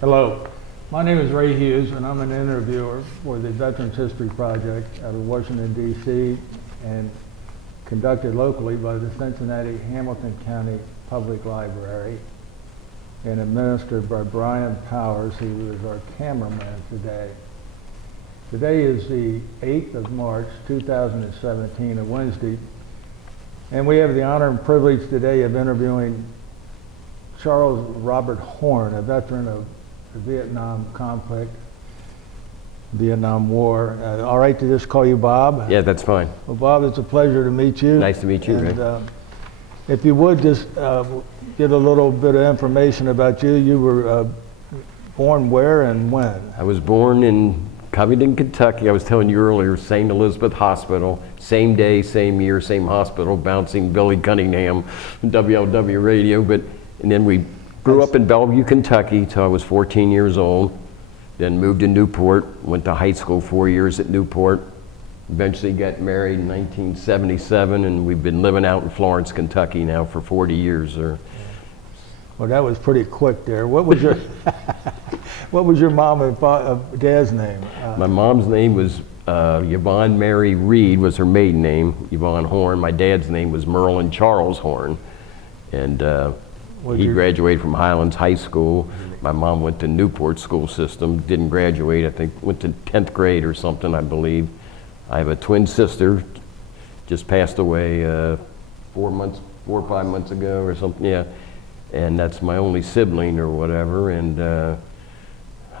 Hello, my name is Ray Hughes and I'm an interviewer for the Veterans History Project out of Washington, D.C. and conducted locally by the Cincinnati Hamilton County Public Library and administered by Brian Powers, who is our cameraman today. Today is the 8th of March, 2017, a Wednesday, and we have the honor and privilege today of interviewing Charles Robert Horn, a veteran of the Vietnam conflict, Vietnam War. All right to just call you Bob? Yeah, that's fine. Well, Bob, it's a pleasure to meet you. Nice to meet you, Ray. And if you would just get a little bit of information about you. You were born where and when? I was born in Covington, Kentucky. I was telling you earlier, St. Elizabeth Hospital. Same day, same year, same hospital, bouncing Billy Cunningham, WLW radio. And then we grew up in Bellevue, Kentucky till I was 14 years old. Then moved to Newport, went to high school 4 years at Newport. Eventually got married in 1977, and we've been living out in Florence, Kentucky now for 40 years. Well, that was pretty quick there. What was your what was your mom and dad's name? My mom's name was Yvonne Mary Reed, was her maiden name, Yvonne Horn. My dad's name was Merlin Charles Horn, and he graduated from Highlands High School. My mom went to Newport school system, didn't graduate, I think went to 10th grade or something, I believe. I have a twin sister, just passed away 4 or 5 months ago or something, yeah. And that's my only sibling or whatever, and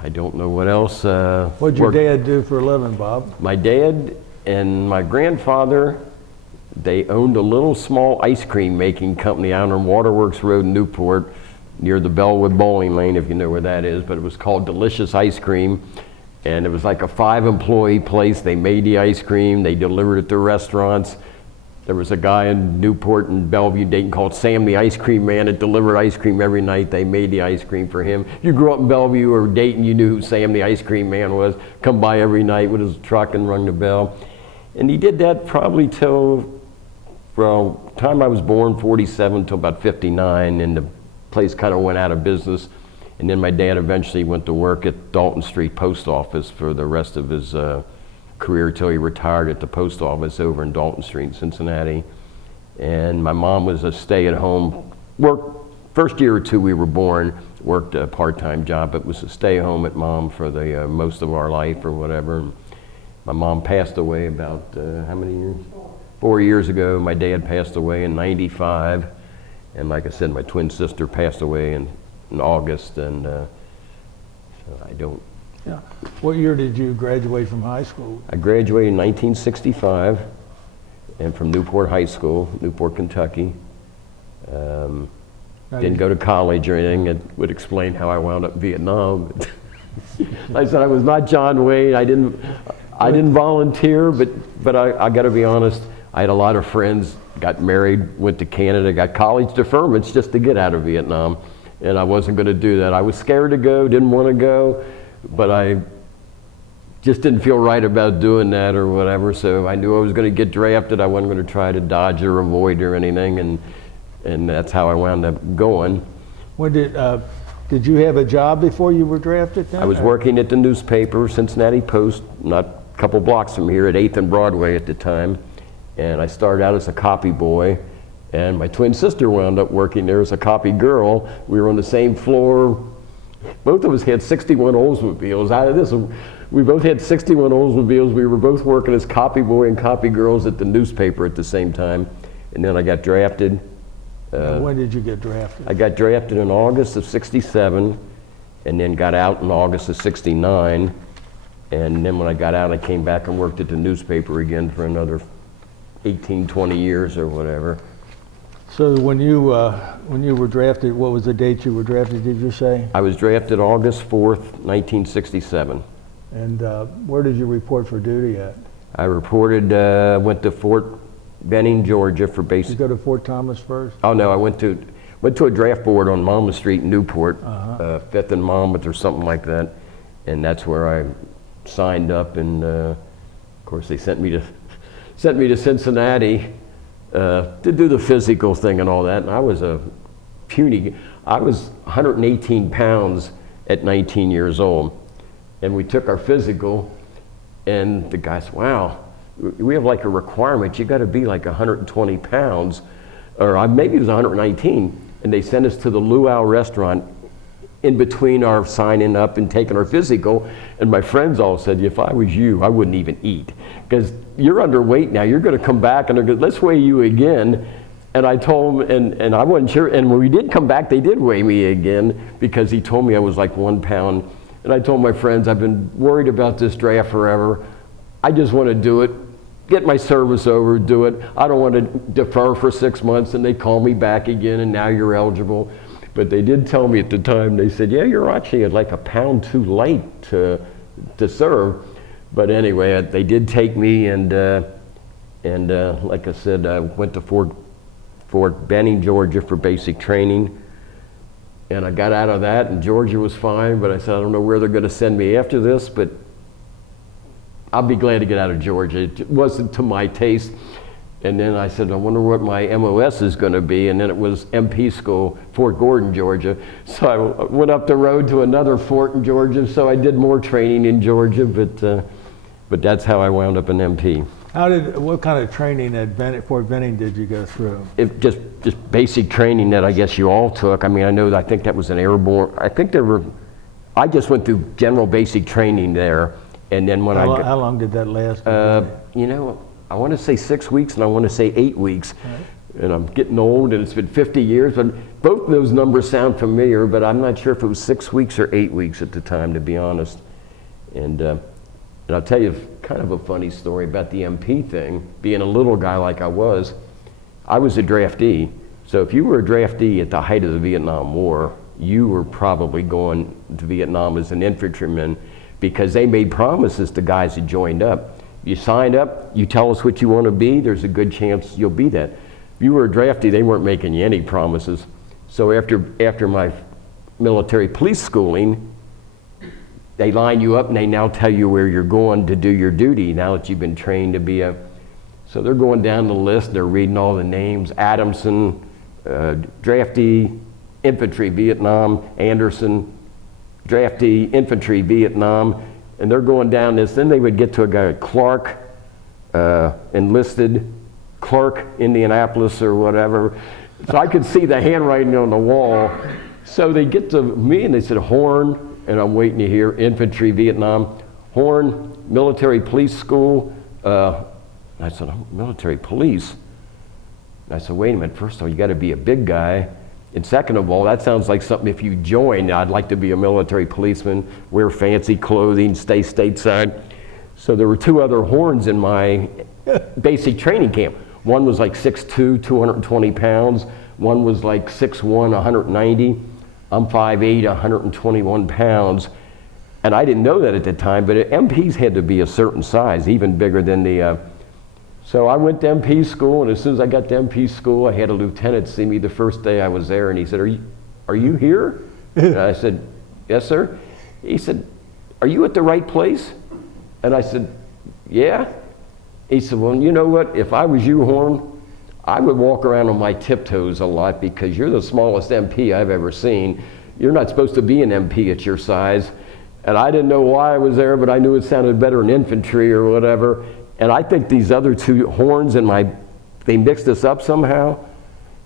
I don't know what else. What'd your dad do for a living, Bob? My dad and my grandfather, they owned a little small ice cream making company out on Waterworks Road in Newport, near the Bellwood Bowling Lane, if you know where that is, but it was called Delicious Ice Cream. And it was like a 5-employee place. They made the ice cream, they delivered it to restaurants. There was a guy in Newport and Bellevue, Dayton, called Sam the Ice Cream Man that delivered ice cream every night. They made the ice cream for him. If you grew up in Bellevue or Dayton, you knew who Sam the Ice Cream Man was. Come by every night with his truck and rung the bell. And he did that probably till, well, time I was born, 47 till about 59, and the place kind of went out of business. And then my dad eventually went to work at Dalton Street Post Office for the rest of his career till he retired at the post office over in Dalton Street in Cincinnati. And my mom was a stay-at-home, first year or two we were born, worked a part-time job, but was a stay-home at mom for the most of our life or whatever. And my mom passed away about, how many years? 4 years ago. My dad passed away in '95. And like I said, my twin sister passed away in August, and so I don't. Yeah. What year did you graduate from high school? I graduated in 1965, and from Newport High School, Newport, Kentucky. Didn't go to college or anything. It would explain how I wound up in Vietnam. Like I said, I was not John Wayne. I didn't volunteer, but I got to be honest. I had a lot of friends, got married, went to Canada, got college deferments just to get out of Vietnam, and I wasn't going to do that. I was scared to go, didn't want to go, but I just didn't feel right about doing that or whatever, so I knew I was going to get drafted. I wasn't going to try to dodge or avoid or anything, and that's how I wound up going. When did you have a job before you were drafted then? I was working at the newspaper, Cincinnati Post, not a couple blocks from here, at 8th and Broadway at the time. And I started out as a copy boy, and my twin sister wound up working there as a copy girl. We were on the same floor. Both of us had 61 Oldsmobiles. Out of this, we both had 61 Oldsmobiles. We were both working as copy boy and copy girls at the newspaper at the same time. And then I got drafted. When did you get drafted? I got drafted in August of '67, and then got out in August of '69. And then when I got out, I came back and worked at the newspaper again for another 18, 20 years or whatever. So when you were drafted, what was the date you were drafted, did you say? I was drafted August 4th, 1967. And where did you report for duty at? I reported, went to Fort Benning, Georgia for basic. Did you go to Fort Thomas first? Oh no, I went to a draft board on Monmouth Street in Newport, 5th and Monmouth or something like that. And that's where I signed up, and of course they sent me to Cincinnati to do the physical thing and all that. And I was a puny, I was 118 pounds at 19 years old. And we took our physical, and the guy said, wow, we have like a requirement, you gotta be like 120 pounds, or maybe it was 119, and they sent us to the Luau restaurant in between our signing up and taking our physical, and my friends all said, if I was you, I wouldn't even eat, because you're underweight now, you're gonna come back and they're gonna, let's weigh you again. And I told him, and I wasn't sure, and when we did come back, they did weigh me again, because he told me I was like 1 pound. And I told my friends, I've been worried about this draft forever. I just want to do it, get my service over, do it. I don't want to defer for 6 months, and they call me back again, and now you're eligible. But they did tell me at the time, they said, yeah, you're actually like a pound too light to serve. But anyway, they did take me, and like I said, I went to Fort Benning, Georgia for basic training. And I got out of that, and Georgia was fine, but I said, I don't know where they're gonna send me after this, but I'll be glad to get out of Georgia. It wasn't to my taste. And then I said, I wonder what my MOS is gonna be, and then it was MP school, Fort Gordon, Georgia. So I went up the road to another fort in Georgia, so I did more training in Georgia, but that's how I wound up an MP. What kind of training at Fort Benning did you go through? Just basic training that I guess you all took. I mean, I think that was an airborne, I just went through general basic training there. And then when How long did that last? You know, I want to say 6 weeks and I want to say 8 weeks. Right. And I'm getting old and it's been 50 years, but both of those numbers sound familiar, but I'm not sure if it was 6 weeks or 8 weeks at the time, to be honest. And I'll tell you kind of a funny story about the MP thing. Being a little guy like I was a draftee. So if you were a draftee at the height of the Vietnam War, you were probably going to Vietnam as an infantryman, because they made promises to guys who joined up. You signed up, you tell us what you want to be, there's a good chance you'll be that. If you were a draftee, they weren't making you any promises. So after my military police schooling, they line you up and they now tell you where you're going to do your duty now that you've been trained to be so they're going down the list, they're reading all the names, Adamson, draftee, infantry, Vietnam, Anderson, draftee, infantry, Vietnam, and they're going down this. Then they would get to a guy, Clark, enlisted, Clark, Indianapolis or whatever. So I could see the handwriting on the wall. So they get to me and they said, Horn, and I'm waiting to hear infantry, Vietnam, Horn, military police school. I said, military police? And I said, wait a minute, first of all, you gotta be a big guy. And second of all, that sounds like something if you join, I'd like to be a military policeman, wear fancy clothing, stay stateside. So there were 2 other Horns in my basic training camp. One was like 6'2", 220 pounds. One was like 6'1", 190. I'm 5'8", 121 pounds. And I didn't know that at the time, but MPs had to be a certain size, even bigger than the, so I went to MP school, and as soon as I got to MP school, I had a lieutenant see me the first day I was there, and he said, are you here? And I said, yes, sir. He said, are you at the right place? And I said, yeah. He said, well, you know what, if I was you, Horn, I would walk around on my tiptoes a lot, because you're the smallest MP I've ever seen. You're not supposed to be an MP at your size. And I didn't know why I was there, but I knew it sounded better in infantry or whatever. And I think these other 2 Horns they mixed us up somehow.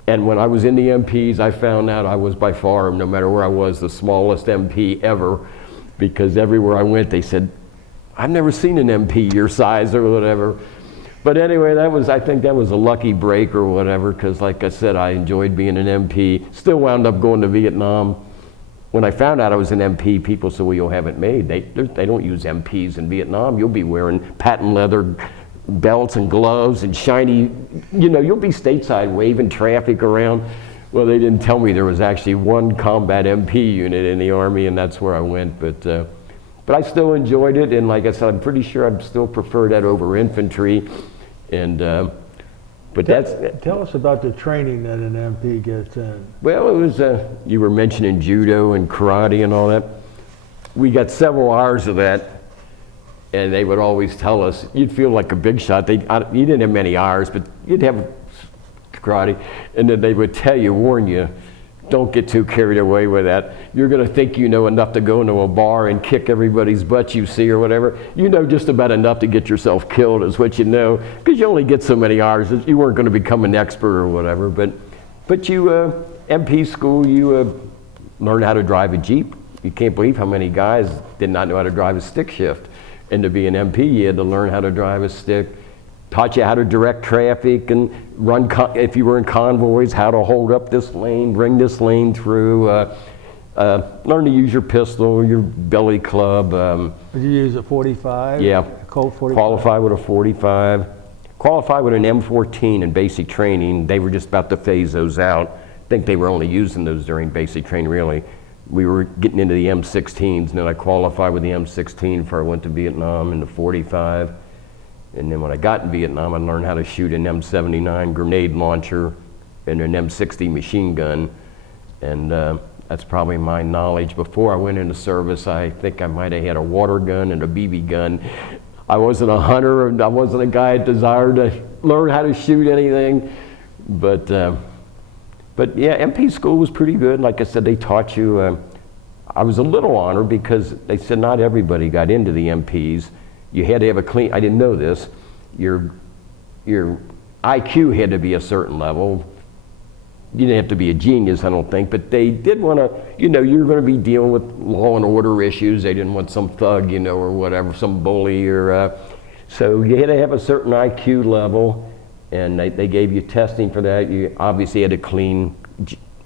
And when I was in the MPs, I found out I was by far, no matter where I was, the smallest MP ever, because everywhere I went, they said, I've never seen an MP your size or whatever. But anyway, I think that was a lucky break or whatever, because like I said, I enjoyed being an MP. Still wound up going to Vietnam. When I found out I was an MP, people said, well, you'll have it made. They don't use MPs in Vietnam. You'll be wearing patent leather belts and gloves and shiny, you'll be stateside waving traffic around. Well, they didn't tell me there was actually 1 combat MP unit in the Army, and that's where I went. But I still enjoyed it, and like I said, I'm pretty sure I'd still prefer that over infantry. And but tell us about the training that an MP gets in. Well, it was you were mentioning judo and karate and all that. We got several hours of that, and they would always tell us you'd feel like a big shot. You didn't have many hours, but you'd have karate, and then they would warn you, don't get too carried away with that. You're going to think you know enough to go into a bar and kick everybody's butt you see or whatever. You know just about enough to get yourself killed is what you know, because you only get so many hours. You weren't going to become an expert or whatever. But you, MP school, you learn how to drive a Jeep. You can't believe how many guys did not know how to drive a stick shift. And to be an MP, you had to learn how to drive a stick. Taught you how to direct traffic and run, if you were in convoys, how to hold up this lane, bring this lane through, learn to use your pistol, your billy club. Did you use a 45? Yeah. Colt 45? Qualify with a 45. Qualify with an M14 in basic training. They were just about to phase those out. I think they were only using those during basic training, really. We were getting into the M16s, and then I qualified with the M16 before I went to Vietnam in the 45. And then when I got in Vietnam, I learned how to shoot an M79 grenade launcher and an M60 machine gun. And that's probably my knowledge. Before I went into service, I think I might have had a water gun and a BB gun. I wasn't a hunter, and I wasn't a guy that desired to learn how to shoot anything. But yeah, MP school was pretty good. Like I said, they taught you. I was a little honored because they said not everybody got into the MPs. You had to have a clean, I didn't know this, your IQ had to be a certain level. You didn't have to be a genius, I don't think, but they did want to, you know, you're going to be dealing with law and order issues. They didn't want some thug, you know, or whatever, some bully or, so you had to have a certain IQ level, and they gave you testing for that. You obviously had a clean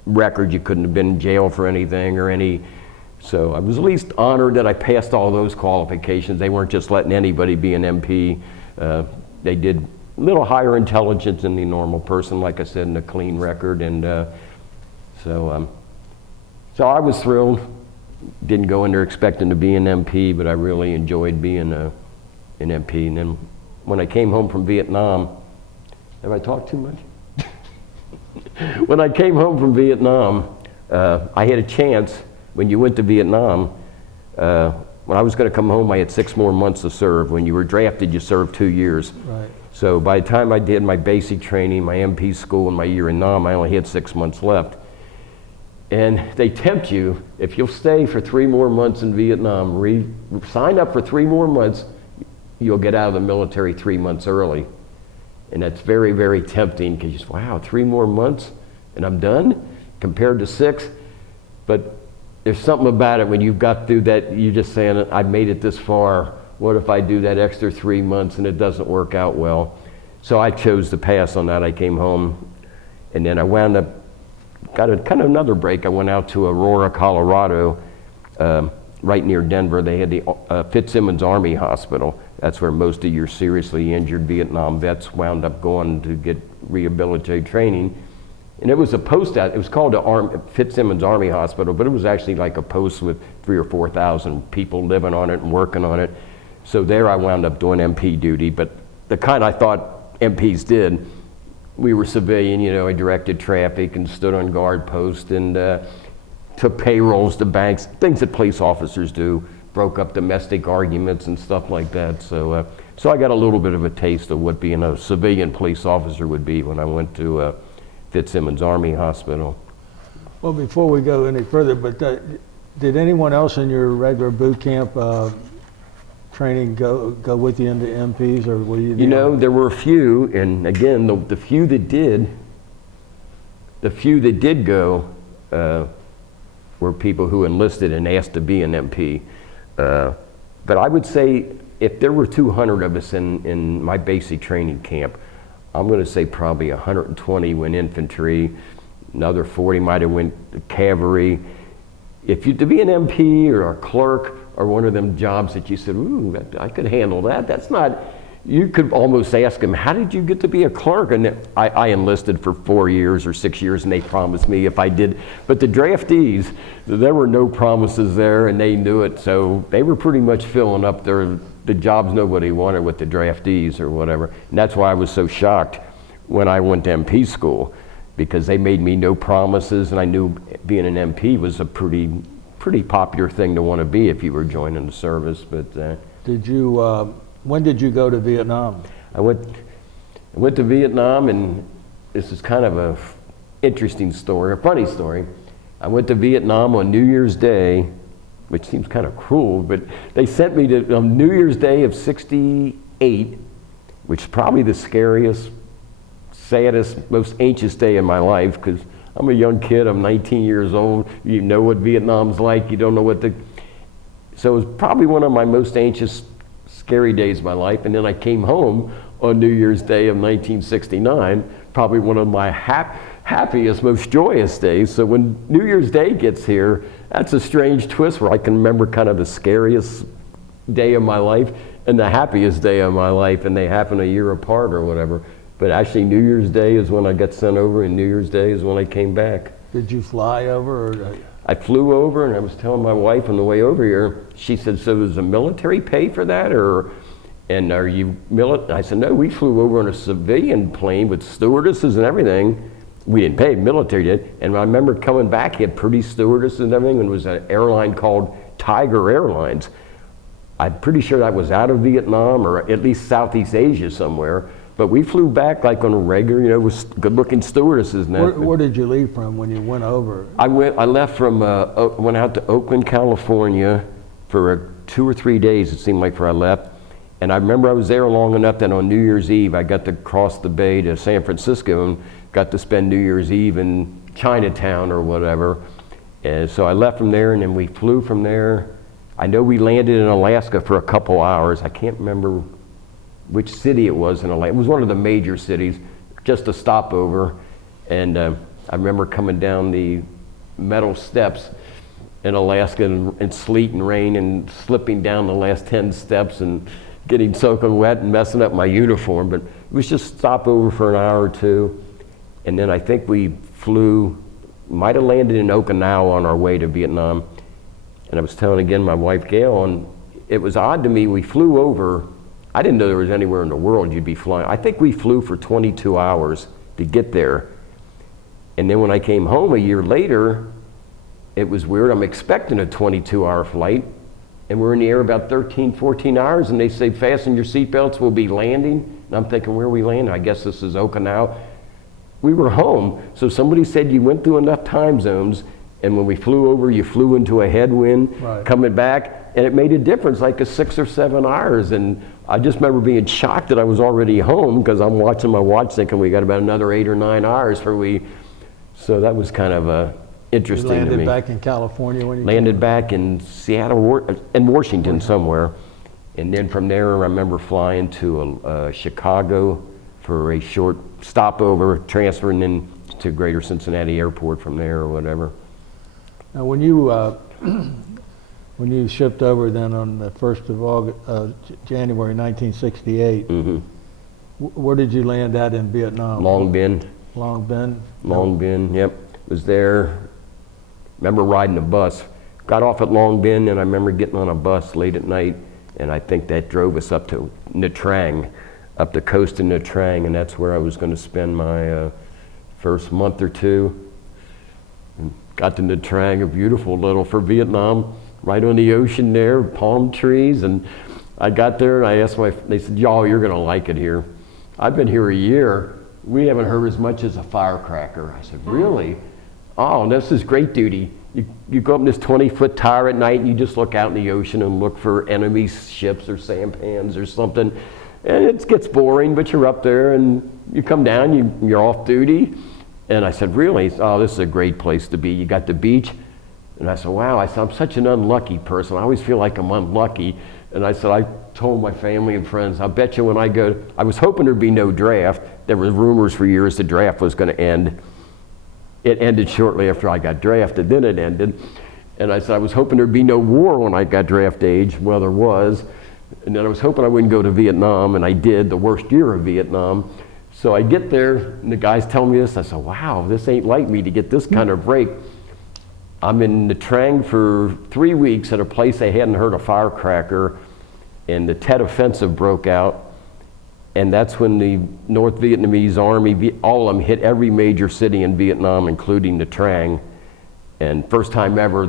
record. You couldn't have been in jail for anything or any. So I was at least honored that I passed all those qualifications. They weren't just letting anybody be an MP. They did a little higher intelligence than the normal person, like I said, and a clean record. And so I was thrilled. Didn't go in there expecting to be an MP, but I really enjoyed being an MP. And then when I came home from Vietnam, have I talked too much? When I came home from Vietnam, I had a chance. When you went to Vietnam, when I was going to come home, I had 6 more months to serve. When you were drafted, you served 2 years. Right. So by the time I did my basic training, my MP school, and my year in Nam, I only had 6 months left. And they tempt you, if you'll stay for 3 more months in Vietnam, sign up for 3 more months, you'll get out of the military 3 months early. And that's very, very tempting, because you say, wow, 3 more months and I'm done, compared to 6. But there's something about it when you've got through that, you're just saying, I made it this far. What if I do that extra 3 months and it doesn't work out well? So I chose to pass on that. I came home, and then I wound up, got a kind of another break. I went out to Aurora, Colorado, right near Denver. They had the Fitzsimmons Army Hospital. That's where most of your seriously injured Vietnam vets wound up going to get rehabilitative training. And it was a post out, it was called the Fitzsimmons Army Hospital, but it was actually like a post with 3,000 or 4,000 people living on it and working on it. So there I wound up doing MP duty, but the kind I thought MPs did, we were civilian, you know, I directed traffic and stood on guard post and took payrolls to banks, things that police officers do, broke up domestic arguments and stuff like that. So, so I got a little bit of a taste of what being a civilian police officer would be when I went to Fitzsimmons Army Hospital. Well, before we go any further, but did anyone else in your regular boot camp training go with you into MPs, or were you? You know, there were a few, and again, the few that did go were people who enlisted and asked to be an MP. But I would say if there were 200 of us in my basic training camp, I'm going to say probably 120 went infantry, another 40 might have went cavalry. If you to be an MP or a clerk or one of them jobs that you said, ooh, I could handle that. That's not, you could almost ask them, how did you get to be a clerk? And I enlisted for 4 years or 6 years, and they promised me if I did. But the draftees, there were no promises there, and they knew it. So they were pretty much filling up the jobs nobody wanted with the draftees or whatever. And that's why I was so shocked when I went to MP school, because they made me no promises, and I knew being an MP was a pretty popular thing to want to be if you were joining the service. But did you? When did you go to Vietnam? I went to Vietnam, and this is kind of a interesting story, a funny story. I went to Vietnam on New Year's Day, which seems kind of cruel, but they sent me to New Year's Day of '68, which is probably the scariest, saddest, most anxious day in my life, because I'm a young kid, I'm 19 years old, you know what Vietnam's like, you don't know what so it was probably one of my most anxious, scary days of my life. And then I came home on New Year's Day of 1969, probably one of my happiest, most joyous days. So when New Year's Day gets here, that's a strange twist where I can remember kind of the scariest day of my life and the happiest day of my life, and they happen a year apart or whatever. But actually New Year's Day is when I got sent over, and New Year's Day is when I came baak. Did you fly over? Or? I flew over, and I was telling my wife on the way over here, she said, so does the military pay for that, and are you I said, no, we flew over on a civilian plane with stewardesses and everything. We didn't pay, military did. And I remember coming back, he had pretty stewardesses and everything, and it was an airline called Tiger Airlines. I'm pretty sure that was out of Vietnam or at least Southeast Asia somewhere. But we flew back like on a regular, with good-looking stewardesses. And where did you leave from when you went over? I left from, went out to Oakland, California for 2 or 3 days, it seemed like, before I left. And I remember I was there long enough that on New Year's Eve, I got to cross the bay to San Francisco and got to spend New Year's Eve in Chinatown or whatever. And so I left from there, and then we flew from there. I know we landed in Alaska for a couple hours. I can't remember which city it was in Alaska. It was one of the major cities, just a stopover. And I remember coming down the metal steps in Alaska in sleet and rain and slipping down the last 10 steps and getting soaking wet and messing up my uniform. But it was just stopover for an hour or two. And then I think we might have landed in Okinawa on our way to Vietnam. And I was telling again my wife Gail, and it was odd to me, we flew over. I didn't know there was anywhere in the world you'd be flying. I think we flew for 22 hours to get there. And then when I came home a year later, it was weird. I'm expecting a 22-hour flight, and we're in the air about 13, 14 hours, and they say, fasten your seatbelts, we'll be landing. And I'm thinking, where are we landing? I guess this is Okinawa. We were home, so somebody said you went through enough time zones, and when we flew over, you flew into a headwind, right, coming back, and it made a difference, like a 6 or 7 hours. And I just remember being shocked that I was already home, because I'm watching my watch thinking we got about another 8 or 9 hours so that was kind of interesting to me. You landed back in California when you landed back in Seattle, in Washington somewhere. And then from there, I remember flying to Chicago for a short stopover, transferring in to Greater Cincinnati Airport from there or whatever. Now, when you shipped over then on the 1st of August, January 1968, mm-hmm. Where did you land at in Vietnam? Long Binh. Long Binh? Long Binh, yep. Was there. Remember riding a bus. Got off at Long Binh, and I remember getting on a bus late at night, and I think that drove us up to Nha Trang, up the coast of Nha Trang, and that's where I was going to spend my first month or two. And got to Nha Trang, a beautiful little, for Vietnam, right on the ocean there, palm trees, and I got there and I asked they said, y'all, you're gonna like it here. I've been here a year, we haven't heard as much as a firecracker. I said, really? Oh, this is great duty. You go up in this 20-foot tower at night and you just look out in the ocean and look for enemy ships or sampans or something. And it gets boring, but you're up there and you come down, you're off duty. And I said, really? Oh, this is a great place to be. You got the beach. And I said, wow, I'm such an unlucky person. I always feel like I'm unlucky. And I said, I told my family and friends, I bet you when I go, I was hoping there'd be no draft. There were rumors for years the draft was going to end. It ended shortly after I got drafted, then it ended. And I said, I was hoping there'd be no war when I got draft age. Well, there was. And then I was hoping I wouldn't go to Vietnam, and I did, the worst year of Vietnam. So I get there, and the guys tell me this. I said, wow, this ain't like me to get this kind of break. I'm in Nha Trang for 3 weeks at a place they hadn't heard a firecracker, and the Tet Offensive broke out. And that's when the North Vietnamese army, all of them, hit every major city in Vietnam, including Nha Trang. And first time ever,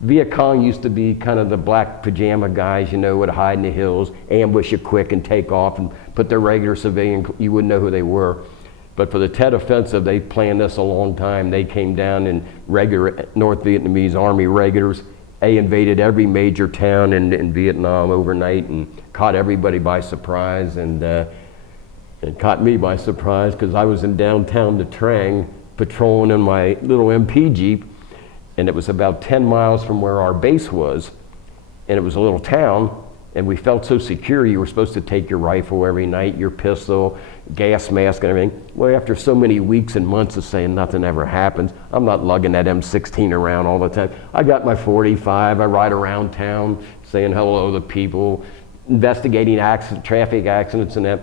Viet Cong used to be kind of the black pajama guys, would hide in the hills, ambush you quick and take off and put their regular civilian, you wouldn't know who they were. But for the Tet Offensive, they planned this a long time. They came down in regular North Vietnamese Army regulars. They invaded every major town in Vietnam overnight and caught everybody by surprise, and caught me by surprise because I was in downtown Nha Trang patrolling in my little MP Jeep, and it was about 10 miles from where our base was, and it was a little town, and we felt so secure. You were supposed to take your rifle every night, your pistol, gas mask and everything. Well, after so many weeks and months of saying nothing ever happens, I'm not lugging that M16 around all the time. I got my 45, I ride around town saying hello to people, investigating traffic accidents and that.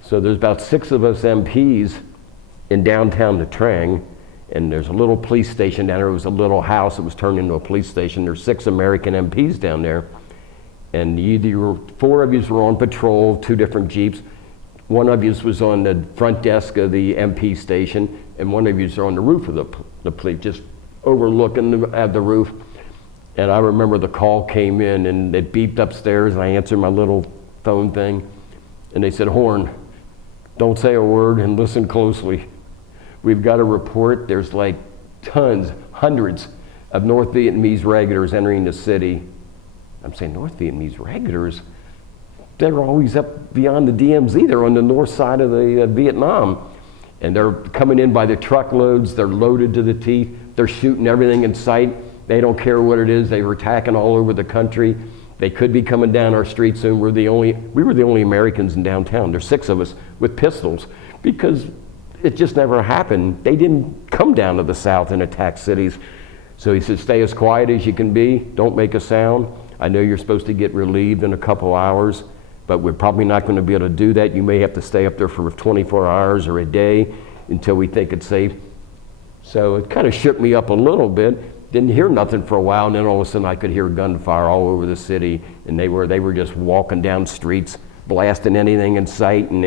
So there's about 6 of us MPs in downtown Nha Trang, and there's a little police station down there. It was a little house that was turned into a police station. There's 6 American MPs down there. And 4 of you were on patrol, 2 different Jeeps. 1 of you was on the front desk of the MP station, and 1 of you was on the roof of the police, just overlooking at the roof. And I remember the call came in, and it beeped upstairs, and I answered my little phone thing. And they said, "Horn, don't say a word and listen closely. We've got a report. There's like tons, hundreds of North Vietnamese regulars entering the city." I'm saying, North Vietnamese regulars? They're always up beyond the DMZ. They're on the north side of the Vietnam. And they're coming in by the truckloads. They're loaded to the teeth. They're shooting everything in sight. They don't care what it is. They were attacking all over the country. They could be coming down our street soon. We were the only Americans in downtown. There's 6 of us with pistols because it just never happened. They didn't come down to the south and attack cities. So he said, "Stay as quiet as you can be. Don't make a sound. I know you're supposed to get relieved in a couple hours, but we're probably not going to be able to do that. You may have to stay up there for 24 hours or a day until we think it's safe." So it kind of shook me up a little bit. Didn't hear nothing for a while, and then all of a sudden I could hear gunfire all over the city, and they were just walking down streets, blasting anything in sight, and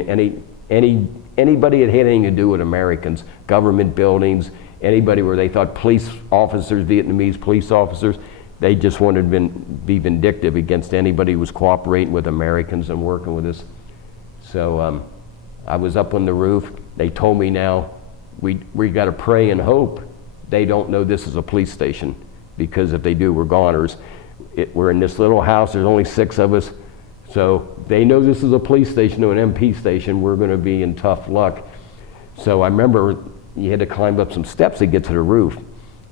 anybody that had anything to do with Americans, government buildings, anybody where they thought police officers, Vietnamese police officers, they just wanted to be vindictive against anybody who was cooperating with Americans and working with us. So I was up on the roof. They told me now, we got to pray and hope they don't know this is a police station, because if they do, we're goners. We're in this little house. There's only 6 of us. So they know this is a police station or an MP station. We're going to be in tough luck. So I remember you had to climb up some steps to get to the roof.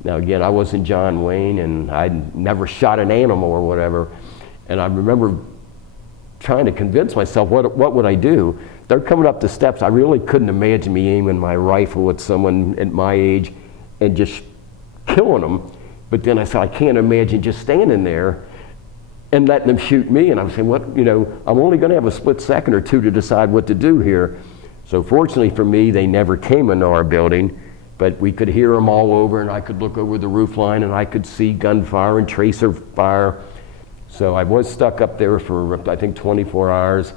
Now again, I wasn't John Wayne, and I'd never shot an animal or whatever. And I remember trying to convince myself, what would I do? They're coming up the steps. I really couldn't imagine me aiming my rifle at someone at my age and just killing them. But then I said, I can't imagine just standing there and letting them shoot me. And I'm saying, I'm only going to have a split second or 2 to decide what to do here. So fortunately for me, they never came into our building. But we could hear them all over, and I could look over the roof line, and I could see gunfire and tracer fire. So I was stuck up there for, I think, 24 hours,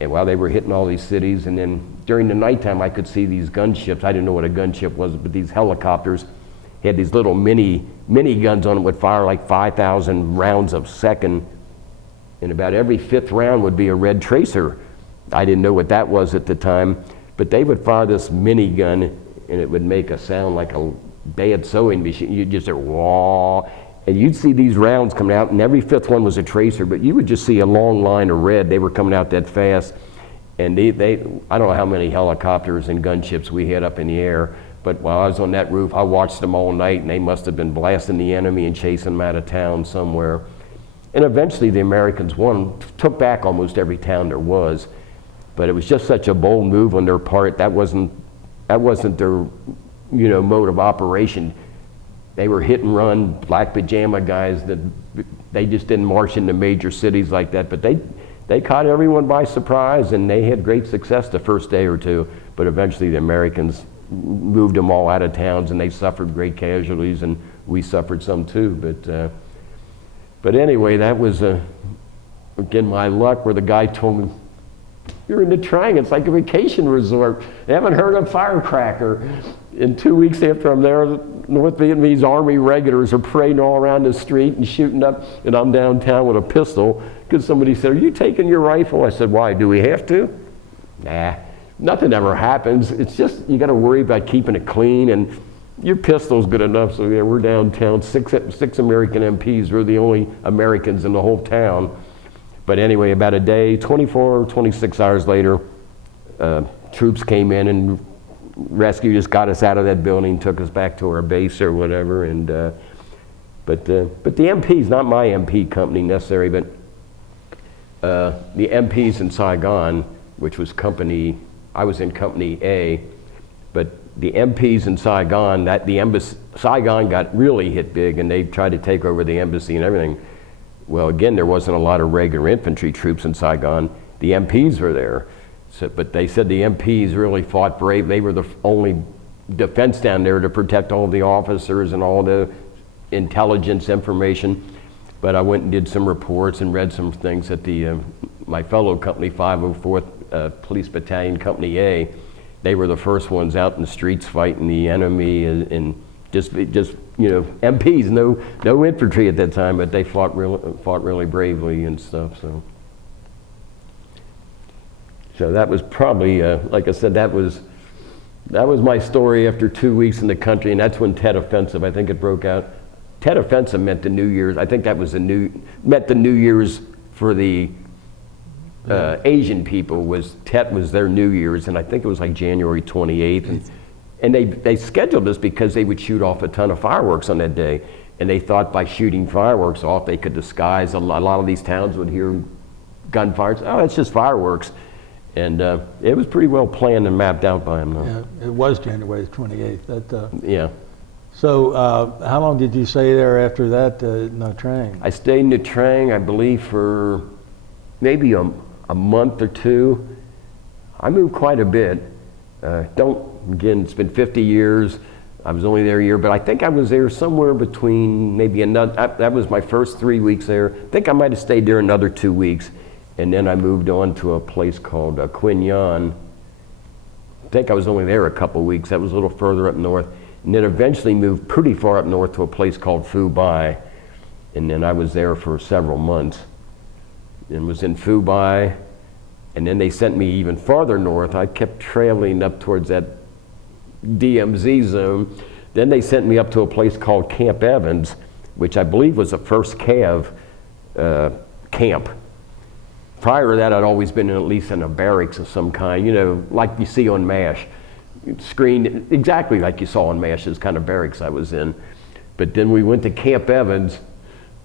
and while they were hitting all these cities. And then during the nighttime, I could see these gunships. I didn't know what a gunship was, but these helicopters had these little mini guns on them, would fire like 5,000 rounds a second, and about every 5th round would be a red tracer. I didn't know what that was at the time, but they would fire this mini gun, and it would make a sound like a bad sewing machine. You'd just hear, wah, and you'd see these rounds coming out, and every 5th one was a tracer, but you would just see a long line of red. They were coming out that fast, and I don't know how many helicopters and gunships we had up in the air, but while I was on that roof, I watched them all night, and they must have been blasting the enemy and chasing them out of town somewhere. And eventually the Americans won, took back almost every town there was, but it was just such a bold move on their part. That wasn't their, mode of operation. They were hit and run, black pajama guys that they just didn't march into major cities like that. But they caught everyone by surprise, and they had great success the first day or 2. But eventually the Americans moved them all out of towns, and they suffered great casualties, and we suffered some too. But anyway, that was again my luck, where the guy told me, "You're in the Triangle, it's like a vacation resort. I haven't heard of firecracker." And 2 weeks after I'm there, North Vietnamese Army regulars are parading all around the street and shooting up, and I'm downtown with a pistol, because somebody said, "Are you taking your rifle?" I said, "Why, do we have to?" "Nah, nothing ever happens. It's just, you gotta worry about keeping it clean, and your pistol's good enough, so yeah, we're downtown, six American MPs, we're the only Americans in the whole town. But anyway, about a day, 24, 26 hours later, troops came in and rescued us, got us out of that building, took us back to our base or whatever. And but the MPs, not my MP company necessarily, but the MPs in Saigon, which was I was in Company A, but the MPs in Saigon, Saigon got really hit big, and they tried to take over the embassy and everything. Well, again, there wasn't a lot of regular infantry troops in Saigon. The MPs were there. So, but they said the MPs really fought brave. They were the only defense down there to protect all the officers and all the intelligence information. But I went and did some reports and read some things at my fellow company, 504th Police Battalion, Company A. They were the first ones out in the streets fighting the enemy, and just MPs, no infantry at that time, but they fought really bravely and stuff. So that was probably, like I said, that was my story after 2 weeks in the country, and that's when Tet Offensive, I think it broke out. Tet Offensive meant the New Year's. I think that was meant the New Year's for the Asian people. Tet was their New Year's, and I think it was like January 28th. And they scheduled this because they would shoot off a ton of fireworks on that day. And they thought by shooting fireworks off, they could disguise. A lot of these towns would hear gunfire. Oh, it's just fireworks. And it was pretty well planned and mapped out by them, though. Yeah, it was January 28th. Yeah. So how long did you stay there after that in Nha Trang? I stayed in Nha Trang, I believe, for maybe a month or two. I moved quite a bit. Again, it's been 50 years. I was only there a year, but I think I was there somewhere between maybe that was my first 3 weeks there. I think I might have stayed there another 2 weeks. And then I moved on to a place called Quy Nhon. I think I was only there a couple weeks. That was a little further up north. And then eventually moved pretty far up north to a place called Phu Bai. And then I was there for several months. And was in Phu Bai. And then they sent me even farther north. I kept traveling up towards that DMZ zone. Then they sent me up to a place called Camp Evans, which I believe was the first CAV camp. Prior to that, I'd always been at least in a barracks of some kind, like you see on MASH. Screened exactly like you saw on MASH, this kind of barracks I was in. But then we went to Camp Evans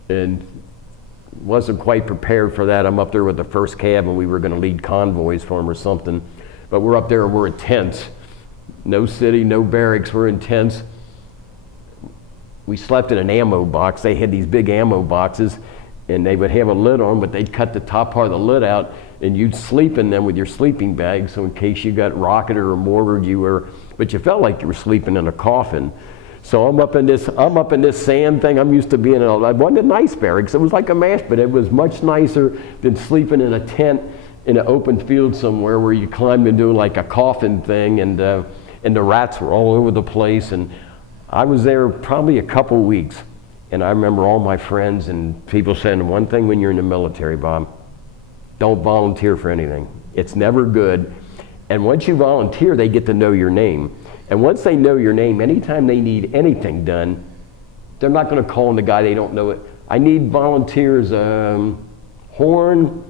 and wasn't quite prepared for that. I'm up there with the first CAV, and we were going to lead convoys for them or something. But we're up there and we're in tents. No city, no barracks, we're in tents. We slept in an ammo box. They had these big ammo boxes, and they would have a lid on, but they'd cut the top part of the lid out, and you'd sleep in them with your sleeping bag, so in case you got rocketed or mortared, but you felt like you were sleeping in a coffin. So I'm up in this sand thing. I'm used to being it wasn't a nice barracks. It was like a MASH, but it was much nicer than sleeping in a tent in an open field somewhere where you climbed into like a coffin thing, and the rats were all over the place. And I was there probably a couple weeks. And I remember all my friends and people saying one thing when you're in the military, Bob, don't volunteer for anything. It's never good. And once you volunteer, they get to know your name. And once they know your name, anytime they need anything done, they're not going to call on the guy they don't know it. I need volunteers, Horn,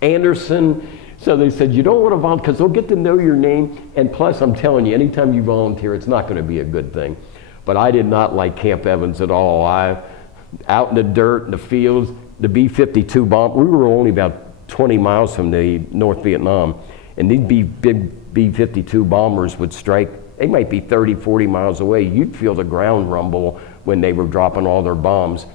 Anderson. So they said, you don't want to volunteer because they'll get to know your name. And plus, I'm telling you, anytime you volunteer, it's not going to be a good thing. But I did not like Camp Evans at all. Out in the dirt, in the fields, the B-52 bomb, we were only about 20 miles from the North Vietnam. And these big B-52 bombers would strike. They might be 30, 40 miles away. You'd feel the ground rumble when they were dropping all their bombs.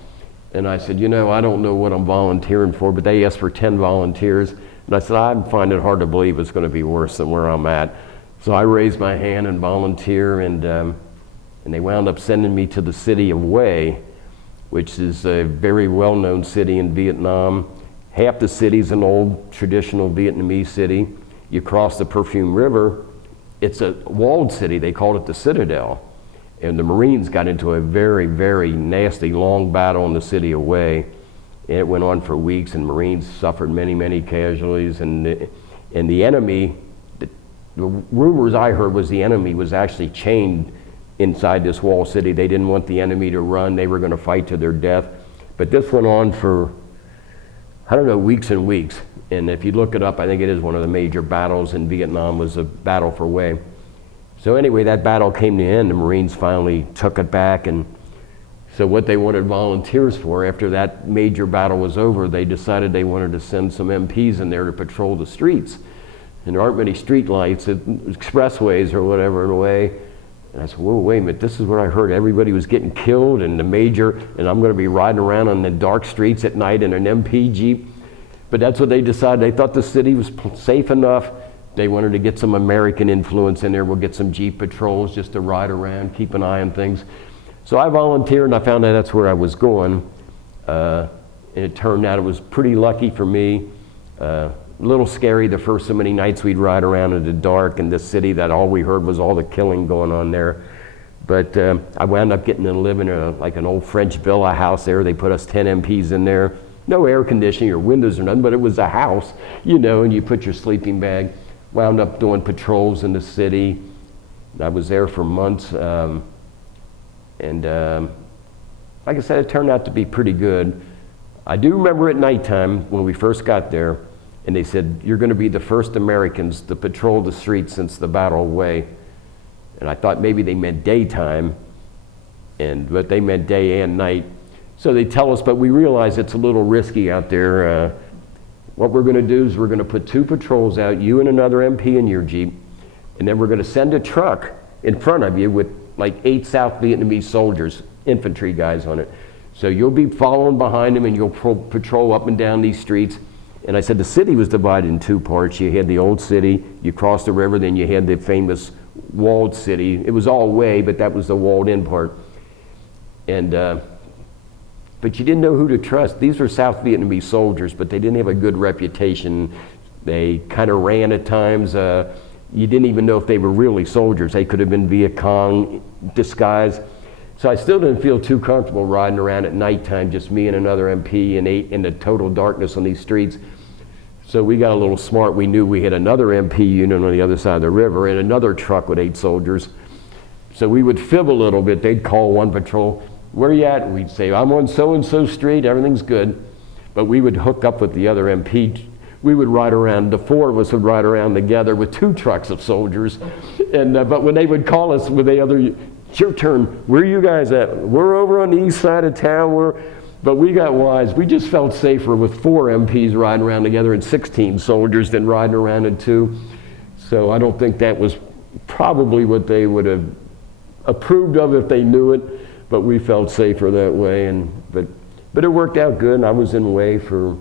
And I said, I don't know what I'm volunteering for, but they asked for 10 volunteers. And I said, I find it hard to believe it's going to be worse than where I'm at. So I raised my hand and volunteer, and they wound up sending me to the city of Hue, which is a very well-known city in Vietnam. Half the city's an old traditional Vietnamese city. You cross the Perfume River, it's a walled city. They called it the Citadel. And the Marines got into a very, very nasty, long battle in the city of Hue. And it went on for weeks, and Marines suffered many, many casualties. And the enemy, the rumors I heard was the enemy was actually chained inside this wall city. They didn't want the enemy to run. They were going to fight to their death. But this went on for, I don't know, weeks and weeks. And if you look it up, I think it is one of the major battles in Vietnam, was a battle for Hue. So anyway, that battle came to an end. The Marines finally took it back. And so what they wanted volunteers for, after that major battle was over, they decided they wanted to send some MPs in there to patrol the streets. And there aren't many street lights, expressways or whatever in a way. And I said, whoa, wait a minute, this is what I heard. Everybody was getting killed and and I'm gonna be riding around on the dark streets at night in an MP Jeep. But that's what they decided. They thought the city was safe enough. They wanted to get some American influence in there. We'll get some Jeep patrols just to ride around, keep an eye on things. So I volunteered and I found out that's where I was going. And it turned out it was pretty lucky for me. A little scary the first so many nights we'd ride around in the dark in this city that all we heard was all the killing going on there. But I wound up getting to live in like an old French villa house there. They put us 10 MPs in there. No air conditioning or windows or nothing, but it was a house, you know, and you put your sleeping bag. Wound up doing patrols in the city. I was there for months. Like I said, it turned out to be pretty good. I do remember at nighttime when we first got there, and they said, you're gonna be the first Americans to patrol the streets since the Battle of Hue. And I thought maybe they meant daytime, but they meant day and night. So they tell us, but we realize it's a little risky out there. What we're gonna do is we're gonna put 2 patrols out, you and another MP in your Jeep, and then we're gonna send a truck in front of you with like 8 South Vietnamese soldiers, infantry guys on it. So you'll be following behind them and you'll patrol up and down these streets. And I said the city was divided in 2 parts. You had the old city, you crossed the river, then you had the famous walled city. It was all Hue, but that was the walled in part. And but you didn't know who to trust. These were South Vietnamese soldiers, but they didn't have a good reputation. They kind of ran at times. You didn't even know if they were really soldiers. They could have been Viet Cong disguised. So I still didn't feel too comfortable riding around at nighttime, just me and another MP in the total darkness on these streets. So we got a little smart. We knew we had another MP unit on the other side of the river and another truck with 8 soldiers. So we would fib a little bit. They'd call one patrol, where you at? We'd say, I'm on so-and-so street, everything's good. But we would hook up with the other MP. We would ride around, the 4 of us would ride around together with 2 trucks of soldiers. And but when they would call us with the other, it's your turn, where are you guys at? We're over on the east side of town. But we got wise. We just felt safer with 4 MPs riding around together and 16 soldiers than riding around in 2. So I don't think that was probably what they would have approved of if they knew it. But we felt safer that way, but it worked out good. And I was in Hue for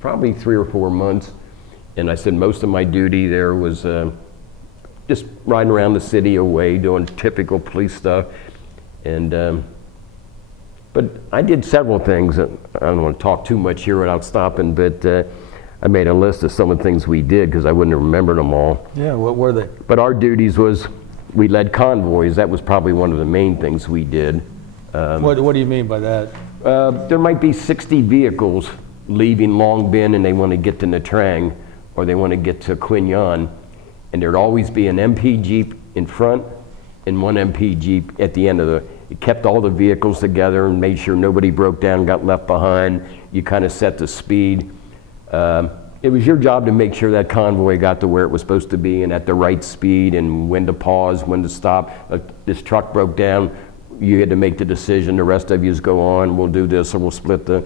probably 3 or 4 months, and I said most of my duty there was just riding around the city of Hue, doing typical police stuff, and but I did several things. I don't want to talk too much here without stopping, but I made a list of some of the things we did because I wouldn't have remembered them all. Yeah, what were they? But our duties was, we led convoys. That was probably one of the main things we did. What do you mean by that? There might be 60 vehicles leaving Long Binh and they want to get to Nha Trang or they want to get to Quy Nhon, and there'd always be an MP Jeep in front and 1 MP Jeep at the end of it kept all the vehicles together and made sure nobody broke down, got left behind. You kind of set the speed. It was your job to make sure that convoy got to where it was supposed to be and at the right speed and when to pause, when to stop. If this truck broke down, you had to make the decision. The rest of you go on, we'll do this or we'll split the.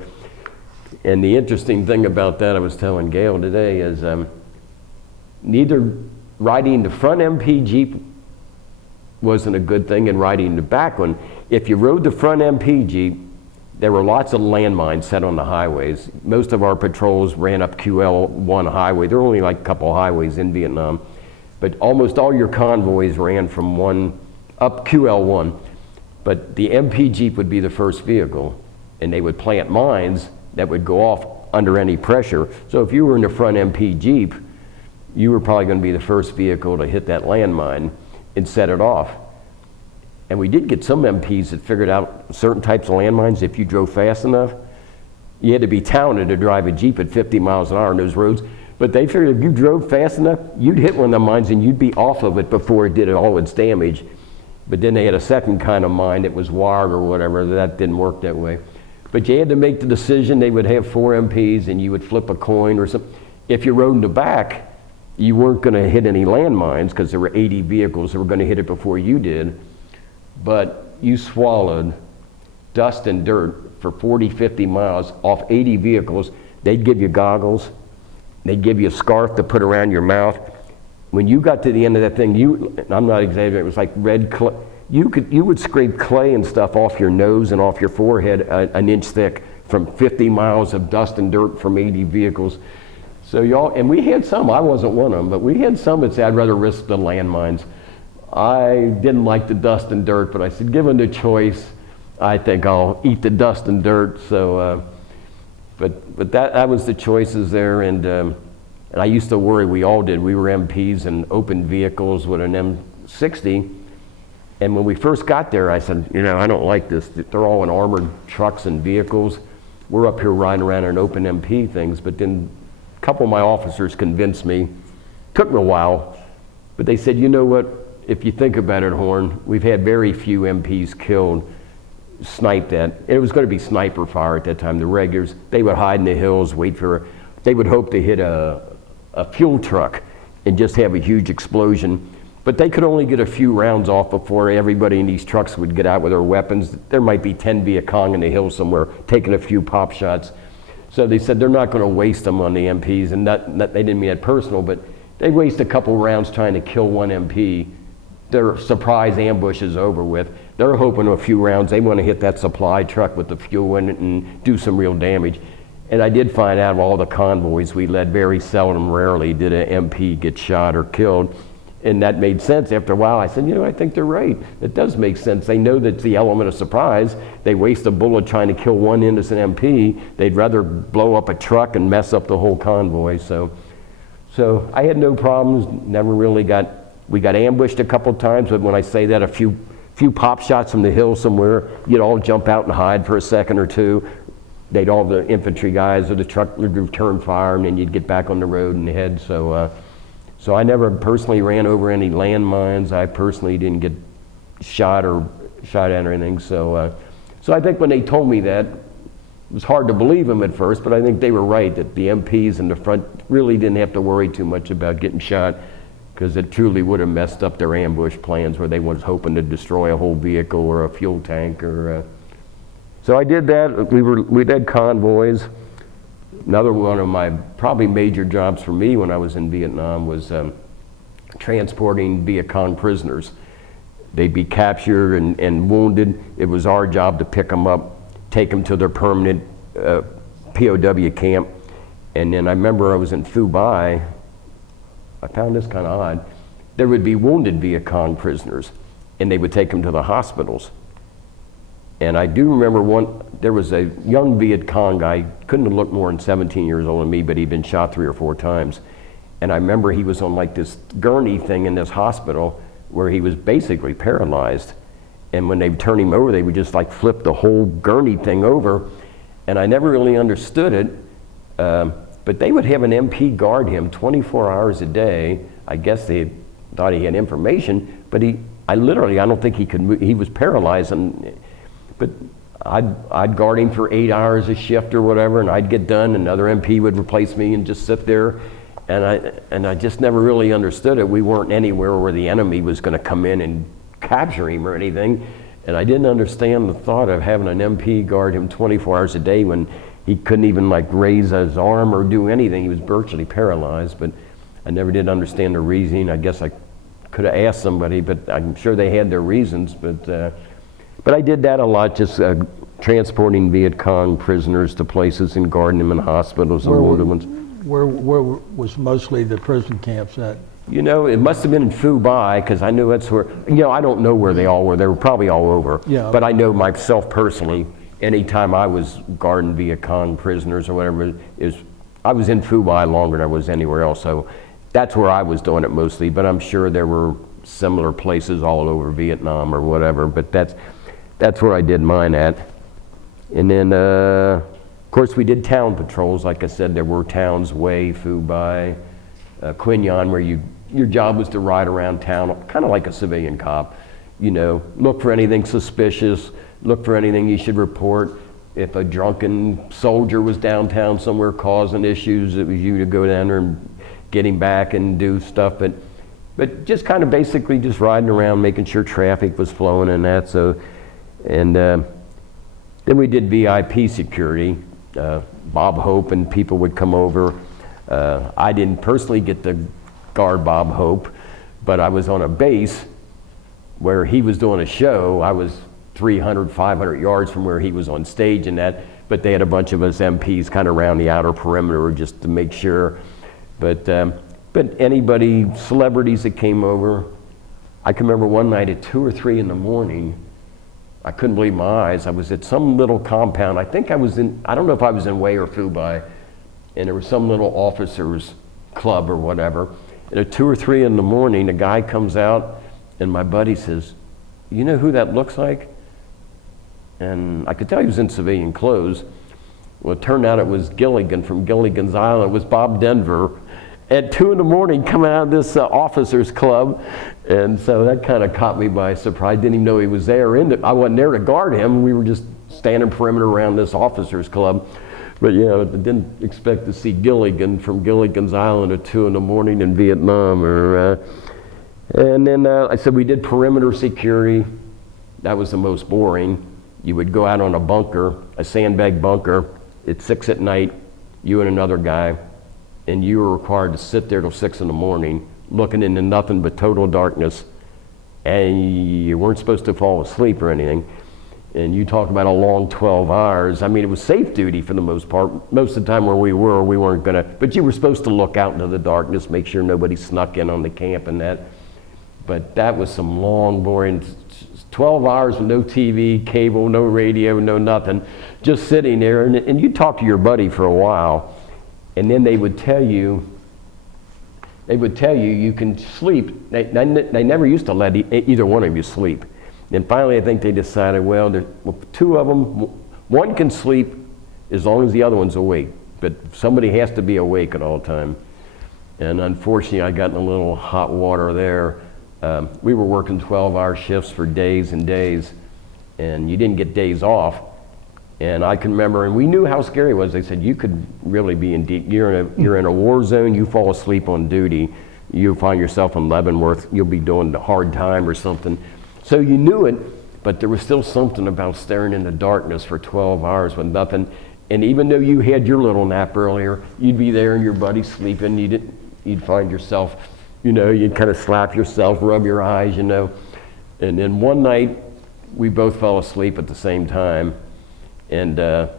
And the interesting thing about that, I was telling Gail today, is neither riding the front MP Jeep wasn't a good thing and riding the back one. If you rode the front MP Jeep, there were lots of landmines set on the highways. Most of our patrols ran up QL1 highway. There were only like a couple highways in Vietnam, but almost all your convoys ran from up QL1. But the MP Jeep would be the first vehicle, and they would plant mines that would go off under any pressure. So if you were in the front MP Jeep, you were probably going to be the first vehicle to hit that landmine and set it off. And we did get some MPs that figured out certain types of landmines, if you drove fast enough, you had to be talented to drive a Jeep at 50 miles an hour on those roads. But they figured if you drove fast enough, you'd hit one of the mines and you'd be off of it before it did all its damage. But then they had a second kind of mine that was wired or whatever. That didn't work that way. But you had to make the decision. They would have 4 MPs and you would flip a coin or something. If you rode in the back, you weren't going to hit any landmines because there were 80 vehicles that were going to hit it before you did. But you swallowed dust and dirt for 40, 50 miles off 80 vehicles. They'd give you goggles. They'd give you a scarf to put around your mouth. When you got to the end of that thing, I'm not exaggerating, it was like red clay. You would scrape clay and stuff off your nose and off your forehead an inch thick from 50 miles of dust and dirt from 80 vehicles. So and we had some, I wasn't one of them, but we had some that said, I'd rather risk the landmines. I didn't like the dust and dirt, but I said, given the choice, I think I'll eat the dust and dirt. So, but that was the choices there, and I used to worry, we all did. We were MPs in open vehicles with an M60, and when we first got there, I said, I don't like this. They're all in armored trucks and vehicles. We're up here riding around in open MP things, but then a couple of my officers convinced me. Took me a while, but they said, you know what, if you think about it, Horn, we've had very few MPs killed, sniped at. It was going to be sniper fire at that time. The regulars, they would hide in the hills, they would hope to hit a fuel truck and just have a huge explosion. But they could only get a few rounds off before everybody in these trucks would get out with their weapons. There might be 10 Viet Cong in the hills somewhere taking a few pop shots. So they said they're not going to waste them on the MPs, and they didn't mean it personal, but they waste a couple rounds trying to kill one MP. Their surprise ambush is over with. They're hoping a few rounds, they want to hit that supply truck with the fuel in it and do some real damage. And I did find out of all the convoys we led, very seldom, rarely did an MP get shot or killed. And that made sense. After a while, I said, I think they're right. It does make sense. They know that's the element of surprise. They waste a bullet trying to kill one innocent MP. They'd rather blow up a truck and mess up the whole convoy. So I had no problems, never really we got ambushed a couple times, but when I say that, a few pop shots from the hill somewhere, you'd all jump out and hide for a second or two. All the infantry guys or the truck would return fire, and then you'd get back on the road and head. So I never personally ran over any landmines. I personally didn't get shot at or anything. So I think when they told me that, it was hard to believe them at first, but I think they were right, that the MPs in the front really didn't have to worry too much about getting shot, because it truly would have messed up their ambush plans where they was hoping to destroy a whole vehicle or a fuel tank. So I did that. We did convoys. Another one of my probably major jobs for me when I was in Vietnam was transporting Viet Cong prisoners. They'd be captured and wounded. It was our job to pick them up, take them to their permanent POW camp. And then I remember I was in Phu Bai. I found this kind of odd. There would be wounded Viet Cong prisoners, and they would take them to the hospitals. And I do remember there was a young Viet Cong guy, couldn't have looked more than 17 years older than me, but he'd been shot 3 or 4 times. And I remember he was on like this gurney thing in this hospital where he was basically paralyzed. And when they'd turn him over, they would just like flip the whole gurney thing over. And I never really understood it. But they would have an MP guard him 24 hours a day. I guess they thought he had information, but I don't think he could move. He was paralyzed, but I'd guard him for 8 hours a shift or whatever, and I'd get done, another MP would replace me and just sit there. And I just never really understood it. We weren't anywhere where the enemy was going to come in and capture him or anything. And I didn't understand the thought of having an MP guard him 24 hours a day when he couldn't even like raise his arm or do anything. He was virtually paralyzed, but I never did understand the reasoning. I guess I could have asked somebody, but I'm sure they had their reasons. But I did that a lot, just transporting Viet Cong prisoners to places and guarding them in hospitals and wounded ones. Where was mostly the prison camps at? It must have been in Phu Bai, because I knew that's where, I don't know where they all were. They were probably all over. Yeah. But I know myself personally, anytime I was guarding Viet Cong prisoners or whatever, I was in Phu Bai longer than I was anywhere else. So that's where I was doing it mostly. But I'm sure there were similar places all over Vietnam or whatever. But that's where I did mine at. And then course, we did town patrols. Like I said, there were towns, Way, Fubai, Quinyon, where your job was to ride around town, kind of like a civilian cop. You know, look for anything suspicious, look for anything you should report. If a drunken soldier was downtown somewhere causing issues, it was you to go down there and get him back and do stuff. But just kind of basically just riding around, making sure traffic was flowing and that. So, and then we did VIP security. Bob Hope and people would come over. I didn't personally get to guard Bob Hope, but I was on a base where he was doing a show. I was 300, 500 yards from where he was on stage and that, but they had a bunch of us MPs kind of around the outer perimeter just to make sure. But anybody, celebrities that came over, I can remember one night at 2 or 3 in the morning, I couldn't believe my eyes. I was at some little compound. I think I was in, I don't know if I was in Way or Fubai, and there was some little officers club or whatever. And at 2 or 3 in the morning, a guy comes out and my buddy says, "You know who that looks like?" And I could tell he was in civilian clothes. Well, it turned out it was Gilligan from Gilligan's Island. It was Bob Denver at 2 in the morning coming out of this officers club. And so that kind of caught me by surprise. Didn't even know he was there. I wasn't there to guard him. We were just standing perimeter around this officers club. But yeah, I didn't expect to see Gilligan from Gilligan's Island at 2 in the morning in Vietnam. And then I said we did perimeter security. That was the most boring. You would go out on a bunker, a sandbag bunker, at 6 at night, you and another guy, and you were required to sit there till 6 in the morning, looking into nothing but total darkness, and you weren't supposed to fall asleep or anything. And you talk about a long 12 hours. I mean, it was safe duty for the most part. Most of the time where we weren't gonna, but you were supposed to look out into the darkness, make sure nobody snuck in on the camp and that. But that was some long, boring, 12 hours with no TV, cable, no radio, no nothing, just sitting there. And you talk to your buddy for a while, and then they would tell you you can sleep. They never used to let either one of you sleep. And finally, I think they decided, well, 2 of them, one can sleep as long as the other one's awake, but somebody has to be awake at all time. And unfortunately, I got in a little hot water there. We were working 12-hour shifts for days and days, and you didn't get days off. And I can remember, and we knew how scary it was. They said you could really be in deep. You're in a war zone. You fall asleep on duty, you find yourself in Leavenworth. You'll be doing the hard time or something. So you knew it, but there was still something about staring in the darkness for 12 hours with nothing. And even though you had your little nap earlier, you'd be there and your buddy's sleeping. You'd find yourself, you'd kind of slap yourself, rub your eyes, And then one night, we both fell asleep at the same time. And I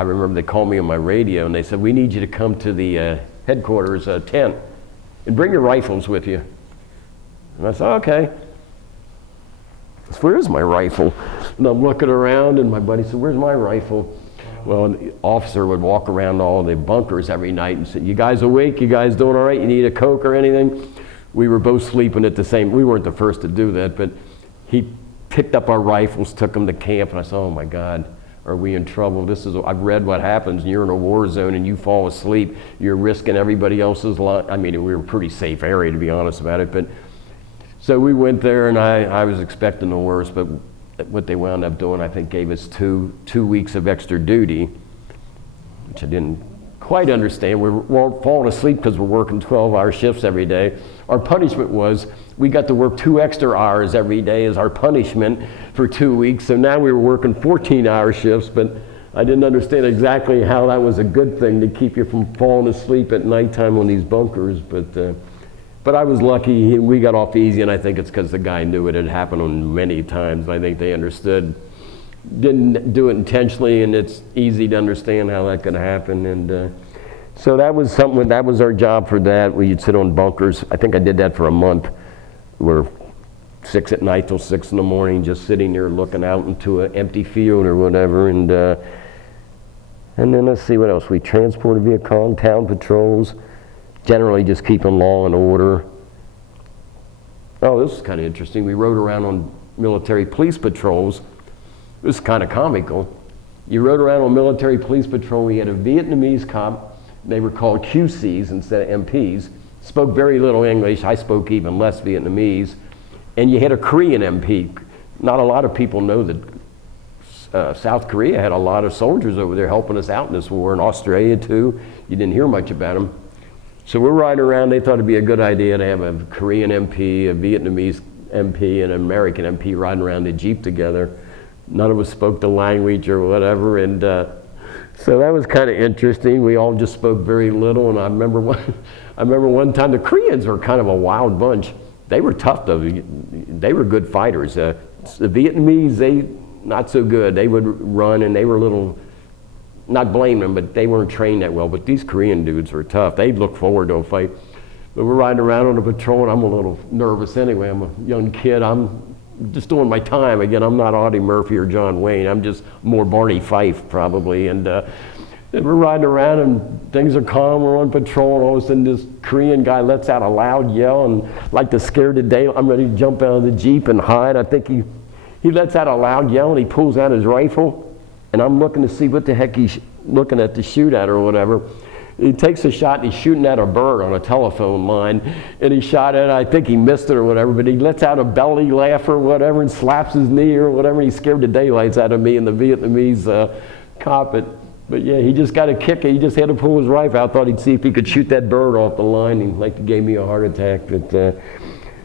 remember they called me on my radio and they said, "We need you to come to the headquarters tent and bring your rifles with you." And I said, "Okay." I said, "Where's my rifle?" And I'm looking around and my buddy said, "Where's my rifle?" Well, the officer would walk around all the bunkers every night and say, "You guys awake? You guys doing all right? You need a Coke or anything?" We were both sleeping at the same, we weren't the first to do that, but he picked up our rifles, took them to camp, and I said, "Oh my God, are we in trouble? I've read what happens, and you're in a war zone and you fall asleep, you're risking everybody else's life." I mean, we were a pretty safe area, to be honest about it, but so we went there and I was expecting the worst, but what they wound up doing, I think, gave us two weeks of extra duty, which I didn't quite understand. We were falling asleep because we're working 12-hour shifts every day. Our punishment was we got to work 2 extra hours every day as our punishment for 2 weeks. So now we were working 14-hour shifts, but I didn't understand exactly how that was a good thing to keep you from falling asleep at nighttime on these bunkers. But I was lucky. We got off easy, and I think it's because the guy knew it had happened on many times. I think they understood. Didn't do it intentionally, and it's easy to understand how that could happen. And so that was something. That was our job for that. We'd sit on bunkers. I think I did that for a month. We're 6 at night till 6 in the morning, just sitting there looking out into an empty field or whatever. And then let's see what else. We transported vehicle, town patrols. Generally just keeping law and order. Oh, this is kind of interesting. We rode around on military police patrols. This is kind of comical. You rode around on military police patrol. We had a Vietnamese cop. They were called QCs instead of MPs. Spoke very little English. I spoke even less Vietnamese. And you had a Korean MP. Not a lot of people know that South Korea had a lot of soldiers over there helping us out in this war, and Australia too. You didn't hear much about them. So we're riding around. They thought it'd be a good idea to have a Korean MP, a Vietnamese MP, and an American MP riding around the Jeep together. None of us spoke the language or whatever, and so that was kind of interesting. We all just spoke very little, and I remember one time the Koreans were kind of a wild bunch. They were tough though. They were good fighters. The Vietnamese, they not so good. They would run, and they were a little, not blame them, but they weren't trained that well. But these Korean dudes were tough. They'd look forward to a fight. But we're riding around on a patrol, and I'm a little nervous anyway. I'm a young kid. I'm just doing my time. Again, I'm not Audie Murphy or John Wayne. I'm just more Barney Fife probably. And we're riding around, and things are calm. We're on patrol, and all of a sudden this Korean guy lets out a loud yell, and like to scare the day, I'm ready to jump out of the Jeep and hide. I think he lets out a loud yell, and he pulls out his rifle, and I'm looking to see what the heck he's looking at to shoot at or whatever. He takes a shot, and he's shooting at a bird on a telephone line, and he shot at it. I think he missed it or whatever, but he lets out a belly laugh or whatever and slaps his knee or whatever. He scared the daylights out of me and the Vietnamese cop. But yeah, he just got a kick. He just had to pull his rifle out. Thought he'd see if he could shoot that bird off the line. He like gave me a heart attack.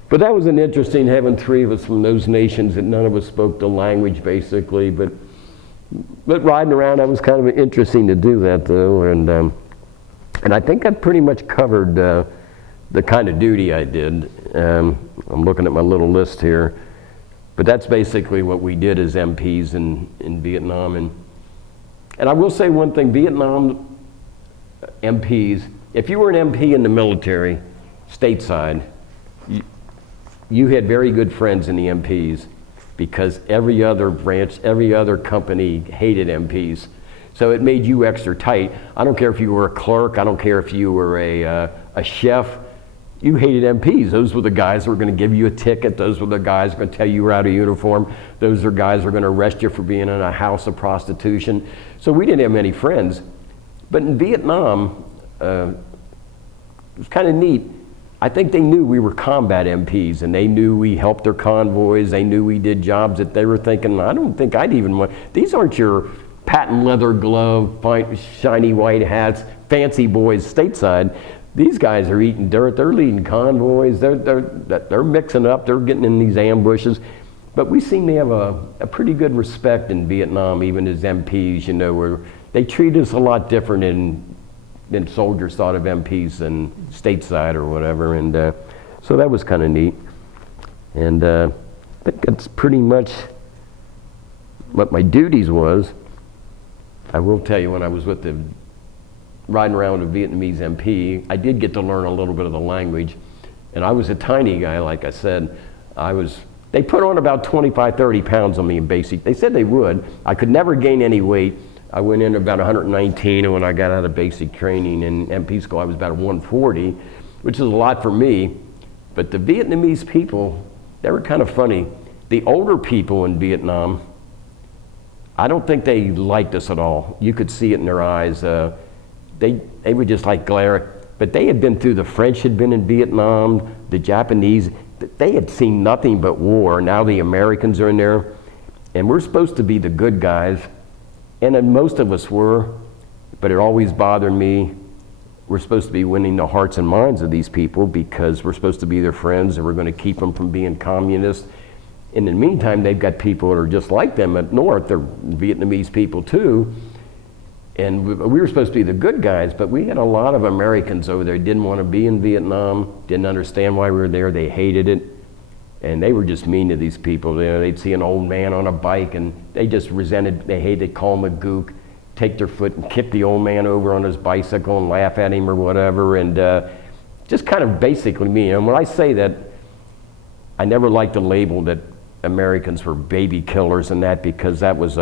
But that was an interesting, having three of us from those nations that none of us spoke the language basically. But riding around, that was kind of interesting to do that though. And I think I pretty much covered the kind of duty I did. I'm looking at my little list here. But that's basically what we did as MPs in Vietnam. And I will say one thing, Vietnam MPs, if you were an MP in the military, stateside, you had very good friends in the MPs because every other branch, every other company hated MPs. So it made you extra tight. I don't care if you were a clerk, I don't care if you were a chef, you hated MPs. Those were the guys that were going to give you a ticket. Those were the guys that were going to tell you you were out of uniform. Those are guys that were going to arrest you for being in a house of prostitution. So we didn't have many friends. But in Vietnam, it was kind of neat. I think they knew we were combat MPs, and they knew we helped their convoys. They knew we did jobs that they were thinking, I don't think I'd even want. These aren't your patent leather glove, shiny white hats, fancy boys stateside. These guys are eating dirt. They're leading convoys. They're mixing up. They're getting in these ambushes. But we seem to have a pretty good respect in Vietnam, even as MPs, you know, where they treat us a lot different than soldiers thought of MPs and stateside or whatever. And so that was kind of neat. And I think that's pretty much what my duties was. I will tell you, when I was riding around with a Vietnamese MP, I did get to learn a little bit of the language. And I was a tiny guy, like I said. They put on about 25, 30 pounds on me in basic. They said they would. I could never gain any weight. I went in about 119, and when I got out of basic training in MP school, I was about 140, which is a lot for me. But the Vietnamese people, they were kind of funny. The older people in Vietnam, I don't think they liked us at all. You could see it in their eyes. They would just like glare. But they had been through, the French had been in Vietnam, the Japanese, they had seen nothing but war. Now the Americans are in there, and we're supposed to be the good guys, and then most of us were, but it always bothered me. We're supposed to be winning the hearts and minds of these people because we're supposed to be their friends, and we're going to keep them from being communists. In the meantime, they've got people that are just like them up north. They're Vietnamese people too. And we were supposed to be the good guys, but we had a lot of Americans over there who didn't want to be in Vietnam, didn't understand why we were there, they hated it. And they were just mean to these people. You know, they'd see an old man on a bike, and they just resented, they hated, they'd call him a gook, take their foot and kick the old man over on his bicycle and laugh at him or whatever. And just kind of basically mean. And when I say that, I never liked the label that Americans were baby killers and that, because that was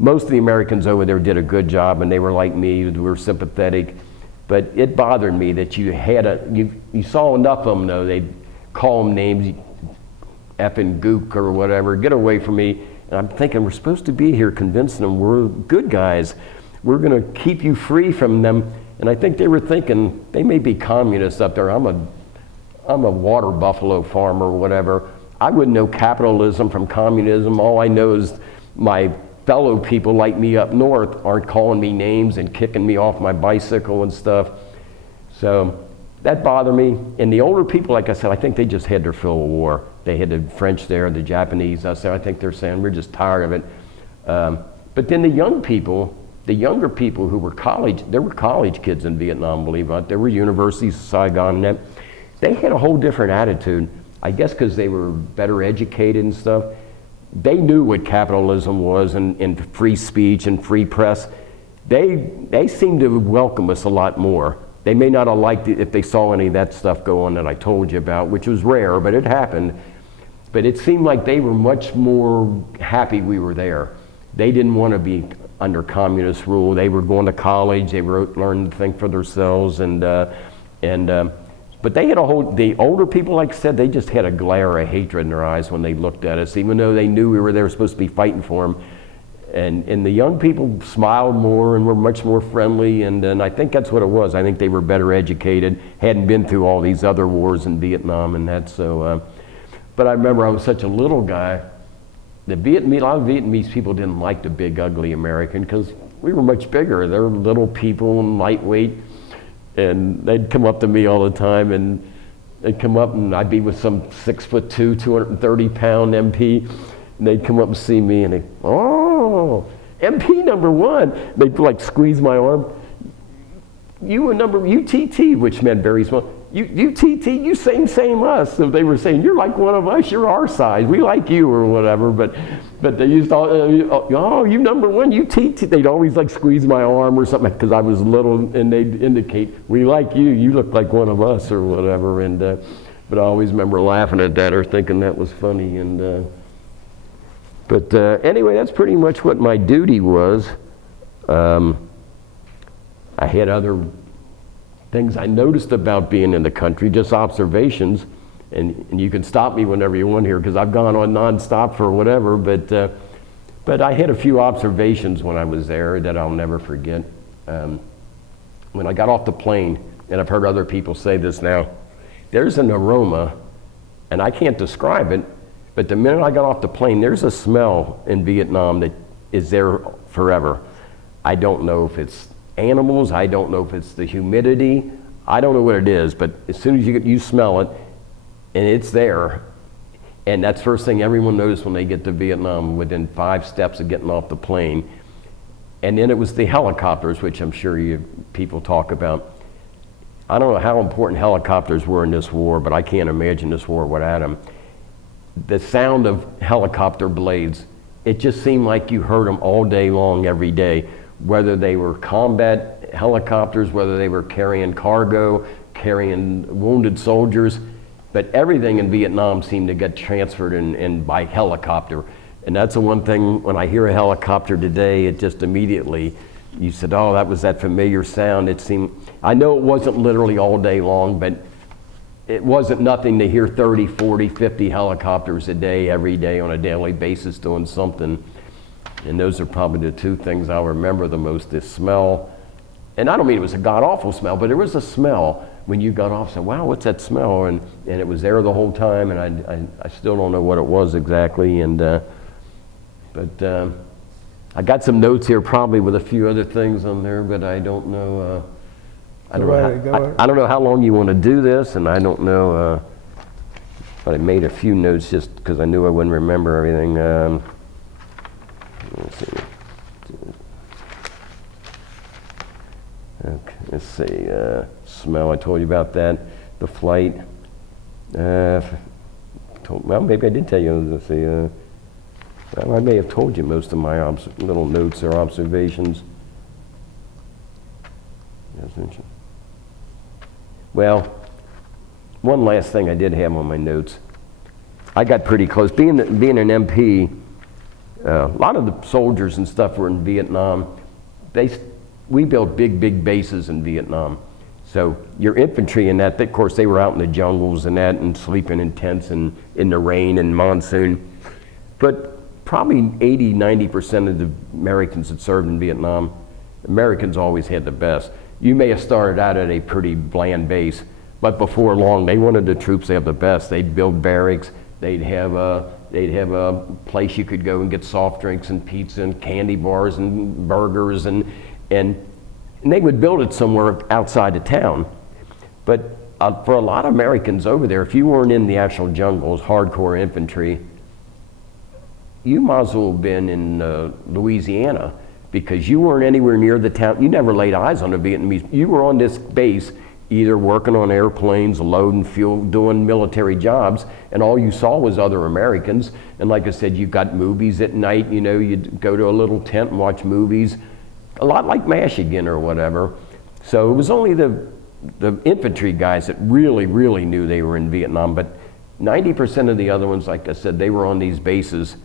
most of the Americans over there did a good job, and they were like me, we were sympathetic. But it bothered me that you saw enough of them though, they'd call them names, effing gook or whatever, get away from me. And I'm thinking, we're supposed to be here convincing them we're good guys. We're going to keep you free from them. And I think they were thinking, they may be communists up there. I'm a water buffalo farmer or whatever. I wouldn't know capitalism from communism. All I know is my fellow people like me up north aren't calling me names and kicking me off my bicycle and stuff. So that bothered me. And the older people, like I said, I think they just had their fill of war. They had the French there, the Japanese us there. I think they're saying, we're just tired of it. But then the young people, the younger people who were there were college kids in Vietnam, believe it or not. There were universities, Saigon and that. They had a whole different attitude. I guess because they were better educated and stuff. They knew what capitalism was and free speech and free press. They seemed to welcome us a lot more. They may not have liked it if they saw any of that stuff go on that I told you about, which was rare, but it happened. But it seemed like they were much more happy we were there. They didn't want to be under communist rule. They were going to college. They were learning to think for themselves. But they had the older people, like I said, they just had a glare of hatred in their eyes when they looked at us, even though they knew we were there supposed to be fighting for them. And the young people smiled more and were much more friendly, and I think that's what it was. I think they were better educated, hadn't been through all these other wars in Vietnam and that. So, but I remember I was such a little guy. A lot of Vietnamese people didn't like the big, ugly American because we were much bigger. They were little people and lightweight, and they'd come up to me all the time, and they'd come up, and I'd be with some 6'2", 230-pound MP, and they'd come up and see me, and oh, MP #1. They'd like squeeze my arm. You were UTT, which meant very small. UTT, you same us. So they were saying, you're like one of us, you're our size, we like you or whatever. But they used to, oh, you #1, UTT. They'd always like squeeze my arm or something because I was little, and they'd indicate, we like you, you look like one of us or whatever. And but I always remember laughing at that or thinking that was funny. And but anyway, that's pretty much what my duty was. I had other things I noticed about being in the country, just observations, and you can stop me whenever you want here because I've gone on nonstop for whatever, but I had a few observations when I was there that I'll never forget. When I got off the plane, and I've heard other people say this now, there's an aroma, and I can't describe it, but the minute I got off the plane, there's a smell in Vietnam that is there forever. I don't know if it's animals, I don't know if it's the humidity, I don't know what it is, but as soon as you smell it, and it's there, and that's first thing everyone knows when they get to Vietnam, within 5 steps of getting off the plane. And then it was the helicopters, which I'm sure people talk about. I don't know how important helicopters were in this war, but I can't imagine this war without them. The sound of helicopter blades, it just seemed like you heard them all day long, every day. Whether they were combat helicopters, whether they were carrying cargo, carrying wounded soldiers, but everything in Vietnam seemed to get transferred in by helicopter. And that's the one thing, when I hear a helicopter today, it just immediately, you said, oh, that was that familiar sound. It seemed, I know it wasn't literally all day long, but it wasn't nothing to hear 30, 40, 50 helicopters a day, every day on a daily basis doing something. And those are probably the two things I'll remember the most, this smell. And I don't mean it was a god-awful smell, but there was a smell when you got off, said, wow, what's that smell? And it was there the whole time, and I still don't know what it was exactly. And but I got some notes here probably with a few other things on there, but I don't know. I don't know how long you want to do this, and I don't know. But I made a few notes just because I knew I wouldn't remember everything. Let's see. Okay, let's see. Smell, I told you about that. The flight. Well, maybe I did tell you. Let's see. Well, I may have told you most of my little notes or observations. Well, one last thing I did have on my notes. I got pretty close. Being an MP, a lot of the soldiers and stuff were in Vietnam. We built big bases in Vietnam. So your infantry and that, of course, they were out in the jungles and that, and sleeping in tents and in the rain and monsoon. But probably 80, 90% of the Americans that served in Vietnam, Americans always had the best. You may have started out at a pretty bland base, but before long, they wanted the troops to have the best. They'd build barracks, they'd have a place you could go and get soft drinks and pizza and candy bars and burgers, and they would build it somewhere outside of town. But for a lot of Americans over there, if you weren't in the actual jungles, hardcore infantry, you might as well have been in Louisiana, because you weren't anywhere near the town. You never laid eyes on the Vietnamese. You were on this base either working on airplanes, loading fuel, doing military jobs, and all you saw was other Americans. And like I said, you got movies at night, you know, you'd go to a little tent and watch movies, a lot like MASH again or whatever. So it was only the infantry guys that really, really knew they were in Vietnam, but 90% of the other ones, like I said, they were on these bases.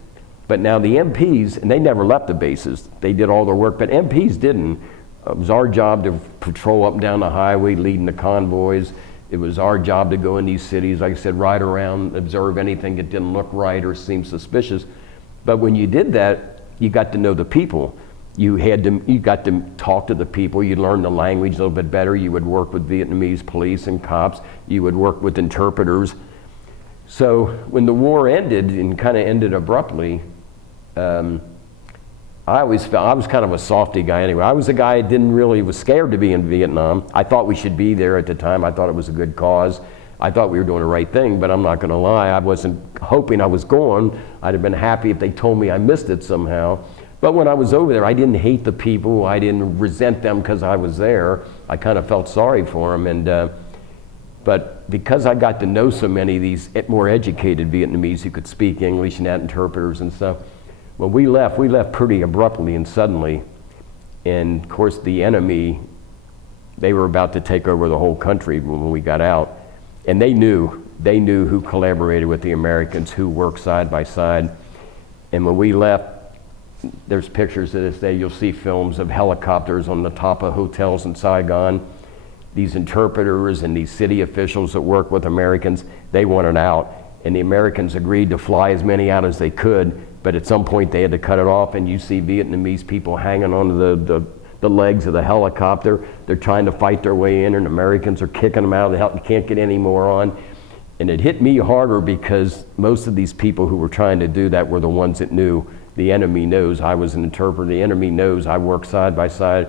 But now the MPs, and they never left the bases, they did all their work, but MPs didn't. It was our job to patrol up and down the highway, leading the convoys. It was our job to go in these cities, like I said, ride around, observe anything that didn't look right or seem suspicious. But when you did that, you got to know the people. You got to talk to the people. You'd learn the language a little bit better. You would work with Vietnamese police and cops. You would work with interpreters. So when the war ended, and kind of ended abruptly, I always felt, I was kind of a softy guy anyway. I was a guy that was scared to be in Vietnam. I thought we should be there at the time. I thought it was a good cause. I thought we were doing the right thing, but I'm not gonna lie, I wasn't hoping I was going. I'd have been happy if they told me I missed it somehow. But when I was over there, I didn't hate the people. I didn't resent them because I was there. I kind of felt sorry for them. But because I got to know so many of these more educated Vietnamese who could speak English and had interpreters and stuff, when we left pretty abruptly and suddenly. And of course the enemy, they were about to take over the whole country when we got out. And they knew who collaborated with the Americans, who worked side by side. And when we left, there's pictures to this day, you'll see films of helicopters on the top of hotels in Saigon. These interpreters and these city officials that work with Americans, they wanted out. And the Americans agreed to fly as many out as they could, but at some point they had to cut it off, and you see Vietnamese people hanging onto the legs of the helicopter. They're trying to fight their way in, and Americans are kicking them out of the helicopter. You can't get any more on. And it hit me harder because most of these people who were trying to do that were the ones that knew. The enemy knows I was an interpreter. The enemy knows I worked side by side.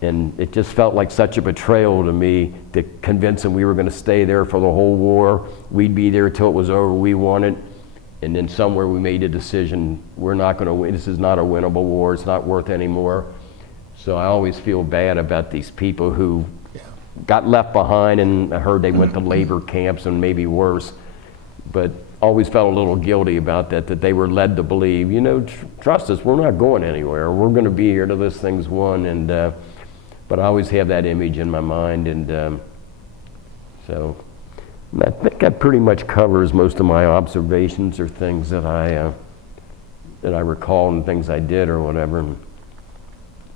And it just felt like such a betrayal to me to convince them we were going to stay there for the whole war. We'd be there till it was over. We won it. And then somewhere we made a decision, we're not going to win. This is not a winnable war. It's not worth any more. So I always feel bad about these people who got left behind, and I heard they went to labor camps and maybe worse. But always felt a little guilty about that they were led to believe, you know, trust us, we're not going anywhere. We're going to be here till this thing's won. And but I always have that image in my mind. And so I think that pretty much covers most of my observations or things that I recall and things I did or whatever.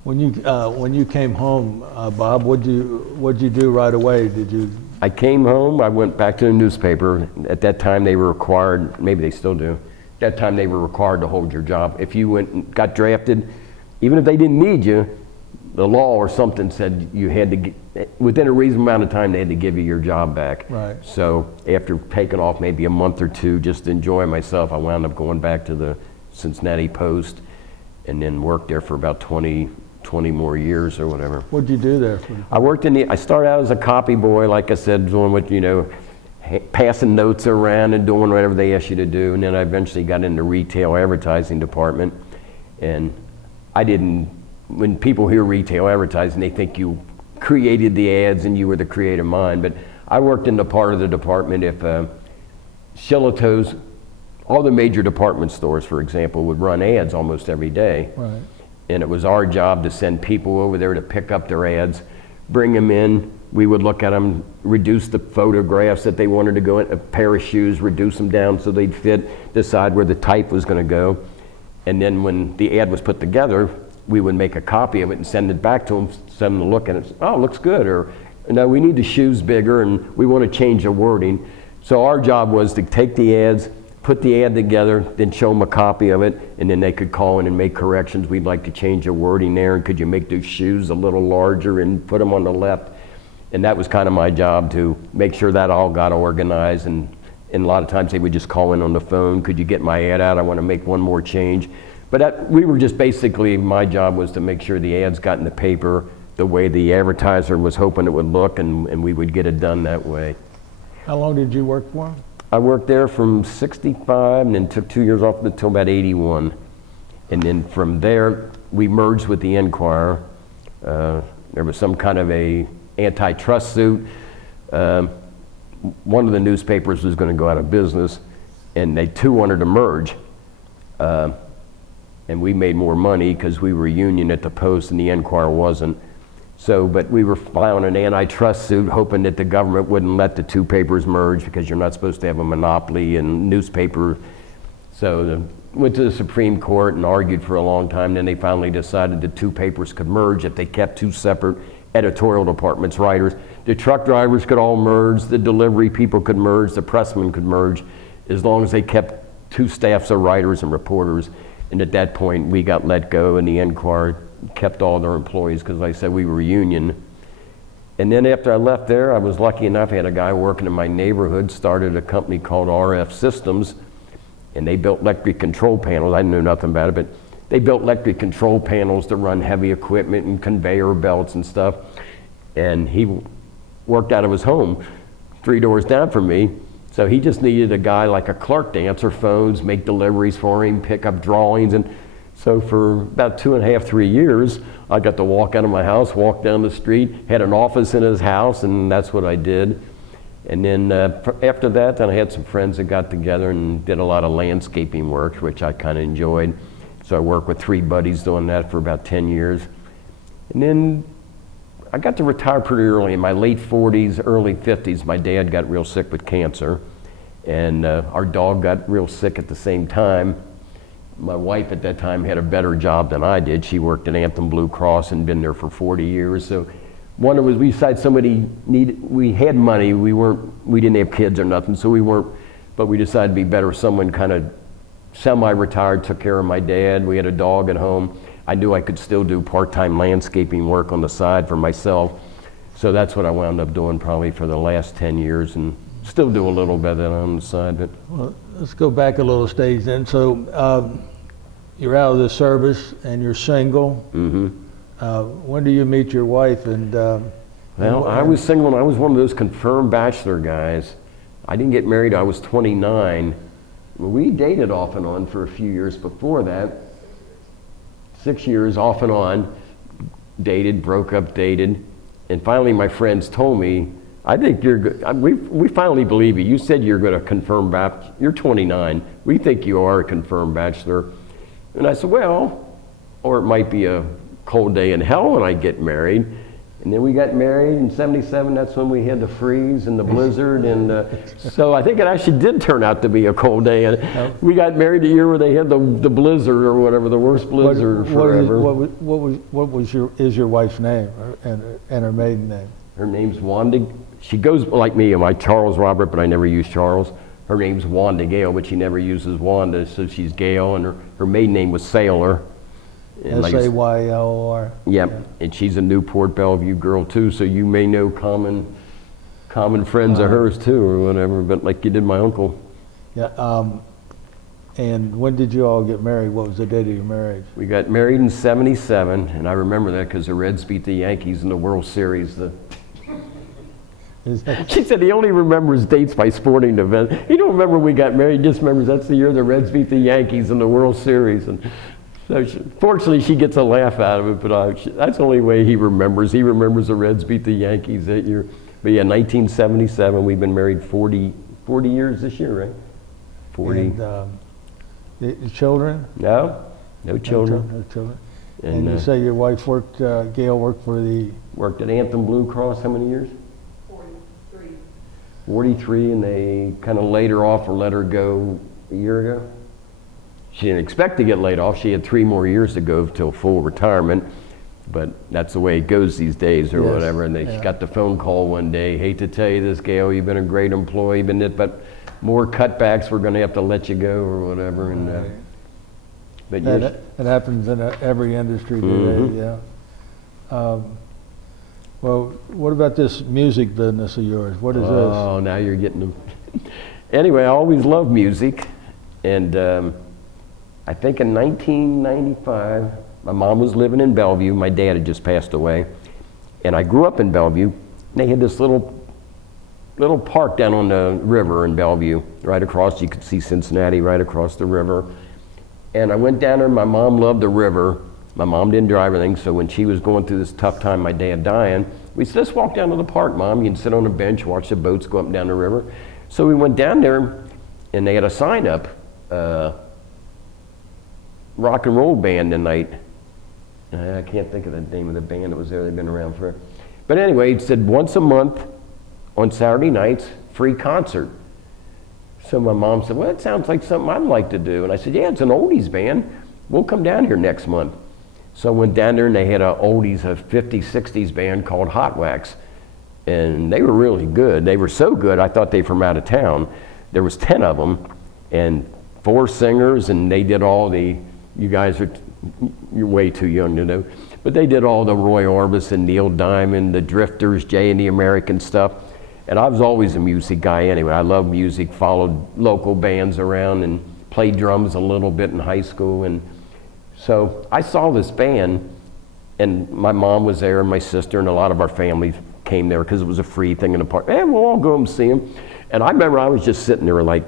When you came home, Bob, what'd you do right away? I came home, I went back to the newspaper. At that time they were required, maybe they still do, at that time they were required to hold your job. If you went and got drafted, even if they didn't need you, the law or something said you had to get, within a reasonable amount of time they had to give you your job back. Right. So after taking off maybe a month or two just to enjoy myself, I wound up going back to the Cincinnati Post and then worked there for about 20 more years or whatever. What'd you do there? I started out as a copy boy, like I said, doing what, you know, passing notes around and doing whatever they asked you to do. And then I eventually got into retail advertising department. And when people hear retail advertising, they think you created the ads and you were the creative mind. But I worked in the part of the department if Shillito's, all the major department stores, for example, would run ads almost every day. Right. And it was our job to send people over there to pick up their ads, bring them in. We would look at them, reduce the photographs that they wanted to go in, a pair of shoes, reduce them down so they'd fit, decide where the type was going to go. And then when the ad was put together, we would make a copy of it and send it back to them, send them to look at it. Oh, it looks good. Or, no, we need the shoes bigger and we want to change the wording. So our job was to take the ads, put the ad together, then show them a copy of it, and then they could call in and make corrections. We'd like to change the wording there, and could you make those shoes a little larger and put them on the left? And that was kind of my job, to make sure that all got organized. And a lot of times they would just call in on the phone, could you get my ad out? I want to make one more change. But we were just basically, my job was to make sure the ads got in the paper the way the advertiser was hoping it would look, and we would get it done that way. How long did you work for him? I worked there from 65 and then took 2 years off until about 81. And then from there, we merged with the Enquirer. There was some kind of a antitrust suit. One of the newspapers was going to go out of business, and they too wanted to merge. And we made more money because we were a union at the Post and the Enquirer wasn't. So, but we were filing an antitrust suit hoping that the government wouldn't let the two papers merge, because you're not supposed to have a monopoly in newspaper. So went to the Supreme Court and argued for a long time. Then they finally decided the two papers could merge if they kept two separate editorial departments, writers. The truck drivers could all merge, the delivery people could merge, the pressmen could merge, as long as they kept two staffs of writers and reporters. And at that point, we got let go, and the Enquirer kept all their employees, because like I said, we were a union. And then after I left there, I was lucky enough, I had a guy working in my neighborhood, started a company called RF Systems, and they built electric control panels. I didn't know nothing about it, but they built electric control panels to run heavy equipment and conveyor belts and stuff. And he worked out of his home 3 doors down from me. So he just needed a guy like a clerk to answer phones, make deliveries for him, pick up drawings. And so for about 2.5, 3 years, I got to walk out of my house, walk down the street, had an office in his house, and that's what I did. And then after that, then I had some friends that got together and did a lot of landscaping work, which I kind of enjoyed. So I worked with 3 buddies doing that for about 10 years. And then I got to retire pretty early. In my late 40s, early 50s, my dad got real sick with cancer, and our dog got real sick at the same time. My wife at that time had a better job than I did. She worked at Anthem Blue Cross and been there for 40 years. So one was, we decided somebody needed, we had money, we didn't have kids or nothing, so we weren't, but we decided it'd be better if someone kind of semi-retired, took care of my dad. We had a dog at home. I knew I could still do part-time landscaping work on the side for myself. So that's what I wound up doing probably for the last 10 years, and still do a little bit of that on the side. But Well, let's go back a little stage then. So you're out of the service and you're single. mm-hmm. When do you meet your wife? Well, I was single, and I was one of those confirmed bachelor guys. I didn't get married, I was 29. We dated off and on for a few years before that. 6 years off and on, dated, broke up, dated. And finally my friends told me, I think you're good. We finally believe you. You said you're going to confirm bachelor. You're 29. We think you are a confirmed bachelor. And I said, well, or it might be a cold day in hell when I get married. And then we got married in 77. That's when we had the freeze and the blizzard. And so I think it actually did turn out to be a cold day. And we got married the year where they had the blizzard or whatever, the worst blizzard forever. What is your wife's name and her maiden name? Her name's Wanda. She goes like me, my Charles Robert, but I never use Charles. Her name's Wanda Gale, but she never uses Wanda, so she's Gale. And her maiden name was Sailor. S-A-Y-L-O-R. Yep, yeah. And she's a Newport Bellevue girl too, so you may know common friends of hers too, or whatever. But like you did my uncle. Yeah. And when did you all get married? What was the date of your marriage? We got married in 77, and I remember that because the Reds beat the Yankees in the World Series. She said he only remembers dates by sporting events. He don't remember we got married. He just remembers that's the year the Reds beat the Yankees in the World Series. And so fortunately, she gets a laugh out of it, but that's the only way he remembers. He remembers the Reds beat the Yankees that year. But yeah, 1977, we've been married 40 years this year, right? 40. And, the children? No children. No children. And you say your wife worked, Gail worked for the... Worked at Anthem Blue Cross how many years? 43. 43, and they kind of laid her off or let her go a year ago. She didn't expect to get laid off. She had 3 more years to go till full retirement, but that's the way it goes these days or whatever. And she got the phone call one day, hate to tell you this, Gail, you've been a great employee, but more cutbacks, we're going to have to let you go or whatever. And but yes, It happens in every industry today, yeah. Well, what about this music business of yours? What is this? Oh, now you're getting them. Anyway, I always loved music, and I think in 1995, my mom was living in Bellevue. My dad had just passed away, and I grew up in Bellevue. And they had this little park down on the river in Bellevue, right across. You could see Cincinnati right across the river. And I went down there. My mom loved the river. My mom didn't drive anything, so when she was going through this tough time, my dad dying, we said, let's walk down to the park, Mom. You can sit on a bench, watch the boats go up and down the river. So we went down there, and they had a sign up, rock and roll band tonight. I can't think of the name of the band that was there. They've been around for. But anyway, it said once a month on Saturday nights, free concert. So my mom said, well, that sounds like something I'd like to do. And I said, yeah, it's an oldies band. We'll come down here next month. So I went down there, and they had a 50s, 60s band called Hot Wax. And they were really good. They were so good, I thought they were from out of town. There was 10 of them, and 4 singers, and they did all the, you guys are, you're way too young to know, but they did all the Roy Orbison, Neil Diamond, the Drifters, Jay and the American stuff. And I was always a music guy anyway. I loved music, followed local bands around, and played drums a little bit in high school. And so I saw this band, and my mom was there, and my sister, and a lot of our family came there because it was a free thing in the park. And we'll all go and see them. And I remember I was just sitting there like,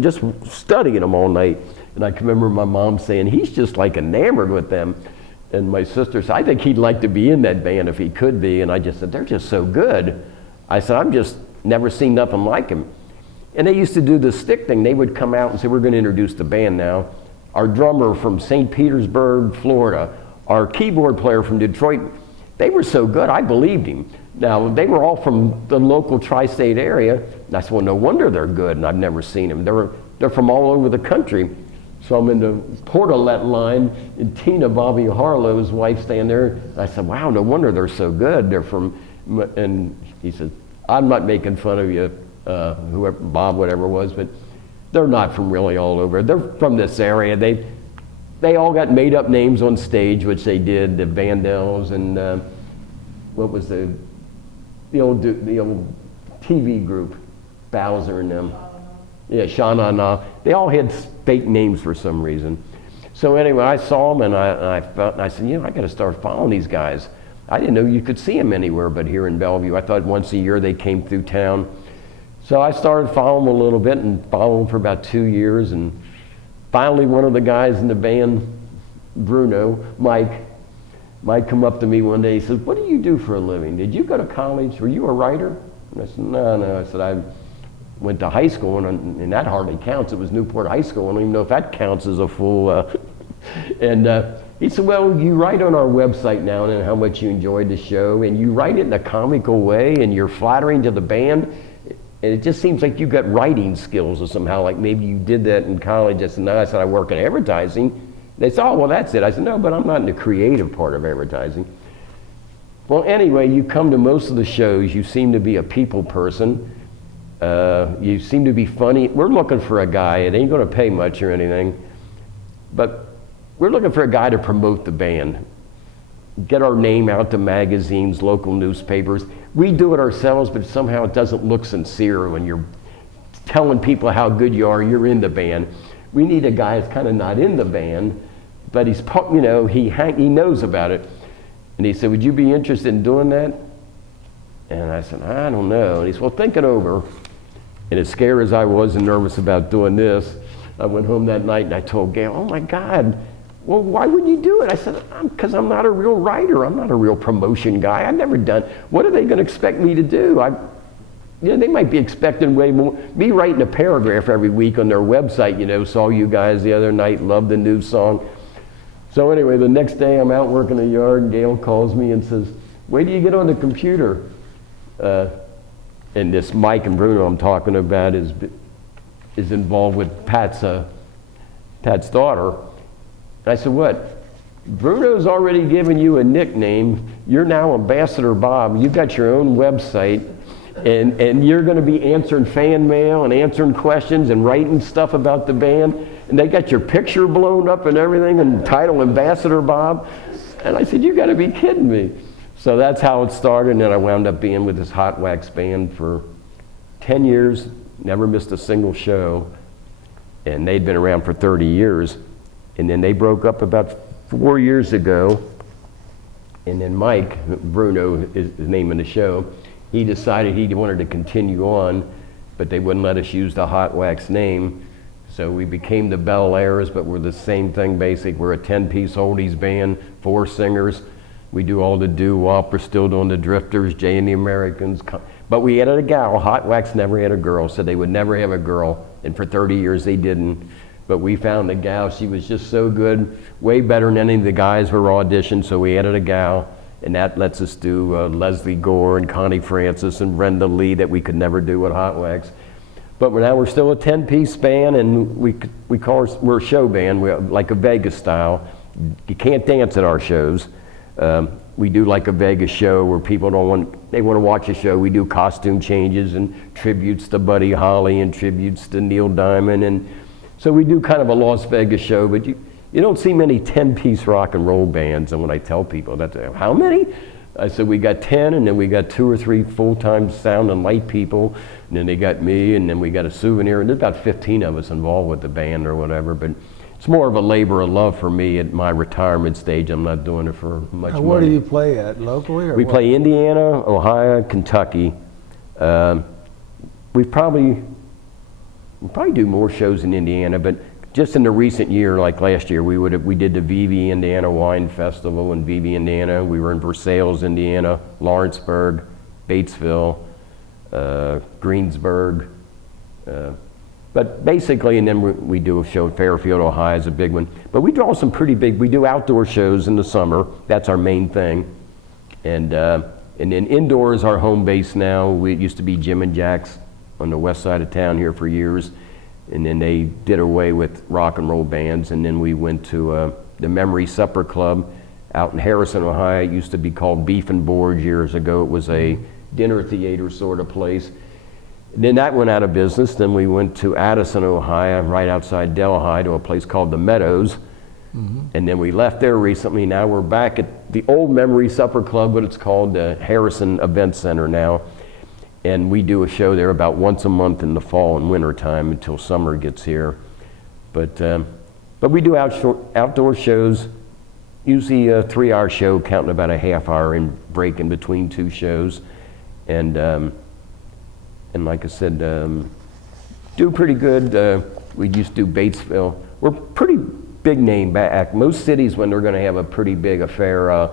just studying them all night. And I can remember my mom saying, he's just like enamored with them. And my sister said, I think he'd like to be in that band if he could be. And I just said, they're just so good. I said, I've just never seen nothing like him. And they used to do the stick thing. They would come out and say, we're going to introduce the band now. Our drummer from St. Petersburg, Florida, our keyboard player from Detroit, they were so good, I believed him. Now, they were all from the local tri-state area. And I said, well, no wonder they're good, and I've never seen them. They're from all over the country. So I'm in the Portalet line, and Tina, Bobby Harlow's wife, staying there. And I said, wow, no wonder they're so good. They're from, and he said, I'm not making fun of you, whoever, Bob, whatever it was, but they're not from really all over. They're from this area. They all got made up names on stage, which they did, the Vandells and what was the old TV group, Bowser and them. Yeah, Sha Na Na. They all had fake names for some reason. So anyway, I saw them, and I said, you know, I got to start following these guys. I didn't know you could see them anywhere but here in Bellevue. I thought once a year they came through town. So I started following them a little bit and followed them for about 2 years. And finally, one of the guys in the band, Bruno, Mike come up to me one day. He says, what do you do for a living? Did you go to college? Were you a writer? And I said, no. I said, I went to high school, and that hardly counts. It was Newport High School. I don't even know if that counts as a full. And he said, well, you write on our website now and then how much you enjoyed the show, and you write it in a comical way, and you're flattering to the band, and it just seems like you got writing skills or somehow, like maybe you did that in college. I said, no. I said, I work in advertising. They said, oh, well, that's it. I said, no, but I'm not in the creative part of advertising. Well, anyway, you come to most of the shows. You seem to be a people person. You seem to be funny. We're looking for a guy. It ain't going to pay much or anything, but we're looking for a guy to promote the band, get our name out to magazines, local newspapers. We do it ourselves, but somehow it doesn't look sincere when you're telling people how good you are. You're in the band. We need a guy that's kind of not in the band, but he's, you know, he knows about it. And he said, would you be interested in doing that? And I said, I don't know. And he said, well, think it over. And as scared as I was and nervous about doing this, I went home that night and I told Gail, oh my God, well, why wouldn't you do it? I said, because I'm not a real writer. I'm not a real promotion guy. I've never done. What are they going to expect me to do? You know, they might be expecting way more. Me writing a paragraph every week on their website, you know, saw you guys the other night, loved the new song. So anyway, the next day I'm out working the yard, and Gail calls me and says, wait till you get on the computer. And this Mike and Bruno I'm talking about is involved with Pat's daughter. And I said, what? Bruno's already given you a nickname. You're now Ambassador Bob. You've got your own website. and you're going to be answering fan mail and answering questions and writing stuff about the band. And they got your picture blown up and everything and title Ambassador Bob. And I said, you got to be kidding me. So that's how it started. And then I wound up being with this Hot Wax band for 10 years, never missed a single show. And they'd been around for 30 years. And then they broke up about 4 years ago. And then Mike, Bruno is the name of the show, he decided he wanted to continue on, but they wouldn't let us use the Hot Wax name. So we became the Bel Airs, but we're the same thing basically. We're a 10-piece oldies band, 4 singers. We do all the doo-wop, we're still doing the Drifters, Jay and the Americans. But we added a gal. Hot Wax never had a girl, so they would never have a girl. And for 30 years they didn't. But we found a gal, she was just so good, way better than any of the guys were auditioned, so we added a gal. And that lets us do Leslie Gore and Connie Francis and Brenda Lee that we could never do with Hot Wax. But now we're still a 10-piece band, and we're a show band, we're like a Vegas style. You can't dance at our shows. We do like a Vegas show where people want to watch a show. We do costume changes and tributes to Buddy Holly and tributes to Neil Diamond. And so we do kind of a Las Vegas show, but you don't see many 10-piece rock and roll bands. And when I tell people that, how many? I said, we got 10, and then we got 2 or 3 full-time sound and light people, and then they got me, and then we got a souvenir, and there's about 15 of us involved with the band or whatever. But it's more of a labor of love for me at my retirement stage. I'm not doing it for much money. Where do you play at, locally? Or we play Indiana, Ohio, Kentucky. We probably do more shows in Indiana, but just in the recent year, like last year, we did the VV Indiana Wine Festival in VV, Indiana. We were in Versailles, Indiana, Lawrenceburg, Batesville, Greensburg. But basically, and then we do a show, Fairfield, Ohio is a big one. But we draw some pretty big, we do outdoor shows in the summer. That's our main thing. And then indoor is our home base now. It used to be Jim and Jack's on the west side of town here for years. And then they did away with rock and roll bands. And then we went to the Memory Supper Club out in Harrison, Ohio. It used to be called Beef and Boards years ago. It was a dinner theater sort of place. Then that went out of business. Then we went to Addison, Ohio, right outside Delhi, to a place called the Meadows. Mm-hmm. And then we left there recently. Now we're back at the old Memory Supper Club, but it's called the Harrison Event Center now. And we do a show there about once a month in the fall and winter time until summer gets here. But we do outdoor shows, usually a 3-hour show, counting about a half-hour in break in between 2 shows. And like I said, do pretty good. We used to do Batesville. We're pretty big name back. Most cities, when they're going to have a pretty big affair, a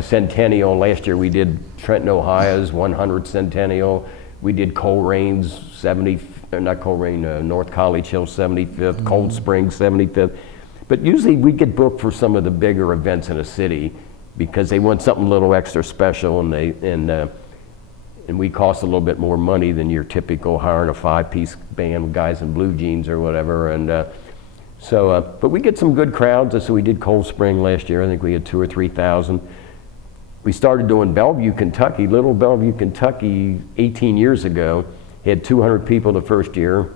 centennial. Last year we did Trenton, Ohio's 100th centennial. We did Colerain's North College Hill 75th, Cold Springs 75th. But usually we get booked for some of the bigger events in a city because they want something a little extra special, and we cost a little bit more money than your typical hiring a 5-piece band with guys in blue jeans or whatever. And but we get some good crowds. So we did Cold Spring last year. I think we had 2,000 or 3,000. We started doing Bellevue, Kentucky. Little Bellevue, Kentucky, 18 years ago, had 200 people the first year.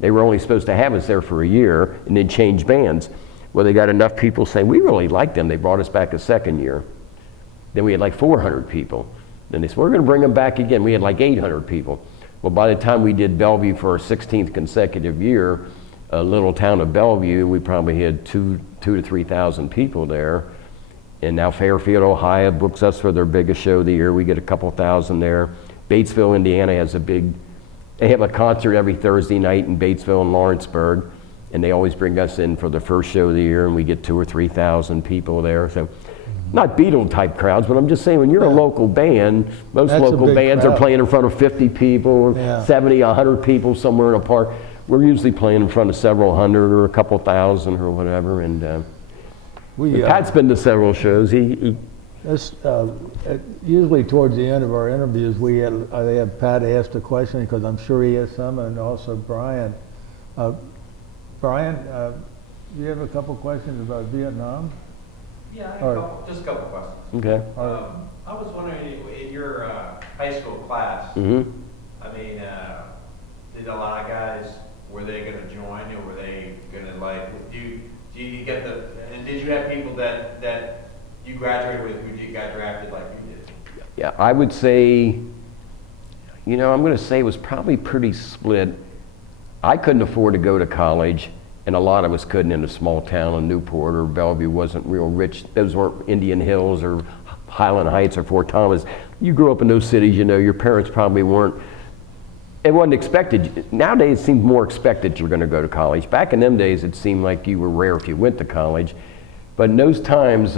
They were only supposed to have us there for a year and then change bands. Well, they got enough people saying, we really like them. They brought us back a second year. Then we had like 400 people. Then they said, we're going to bring them back again. We had like 800 people. Well, by the time we did Bellevue for our 16th consecutive year, a little town of Bellevue, we probably had 2,000 to 3,000 people there. And now Fairfield, Ohio books us for their biggest show of the year. We get a couple thousand there. Batesville, Indiana has they have a concert every Thursday night in Batesville and Lawrenceburg. And they always bring us in for the first show of the year, and we get 2,000 or 3,000 people there. So, not Beatle type crowds, but I'm just saying when you're a local band, most local bands are playing in front of 50 people, 70, 100 people somewhere in a park. We're usually playing in front of several hundred or a couple thousand or whatever. And Pat's been to several shows. Usually towards the end of our interviews, they have Pat ask a question because I'm sure he has some, and also Brian. Brian, do you have a couple questions about Vietnam? Yeah, just a couple questions. Okay. I was wondering, in your high school class, Mm-hmm. I mean, did a lot of guys, were they gonna join, or were they gonna like, do you get the, and did you have people that you graduated with who got drafted like you did? Yeah, I would say, you know, I'm going to say it was probably pretty split. I couldn't afford to go to college, and a lot of us couldn't in a small town in Newport, or Bellevue wasn't real rich. Those weren't Indian Hills or Highland Heights or Fort Thomas. You grew up in those cities, you know, your parents probably weren't, it wasn't expected. Nowadays it seems more expected you're going to go to college. Back in them days it seemed like you were rare if you went to college. But in those times,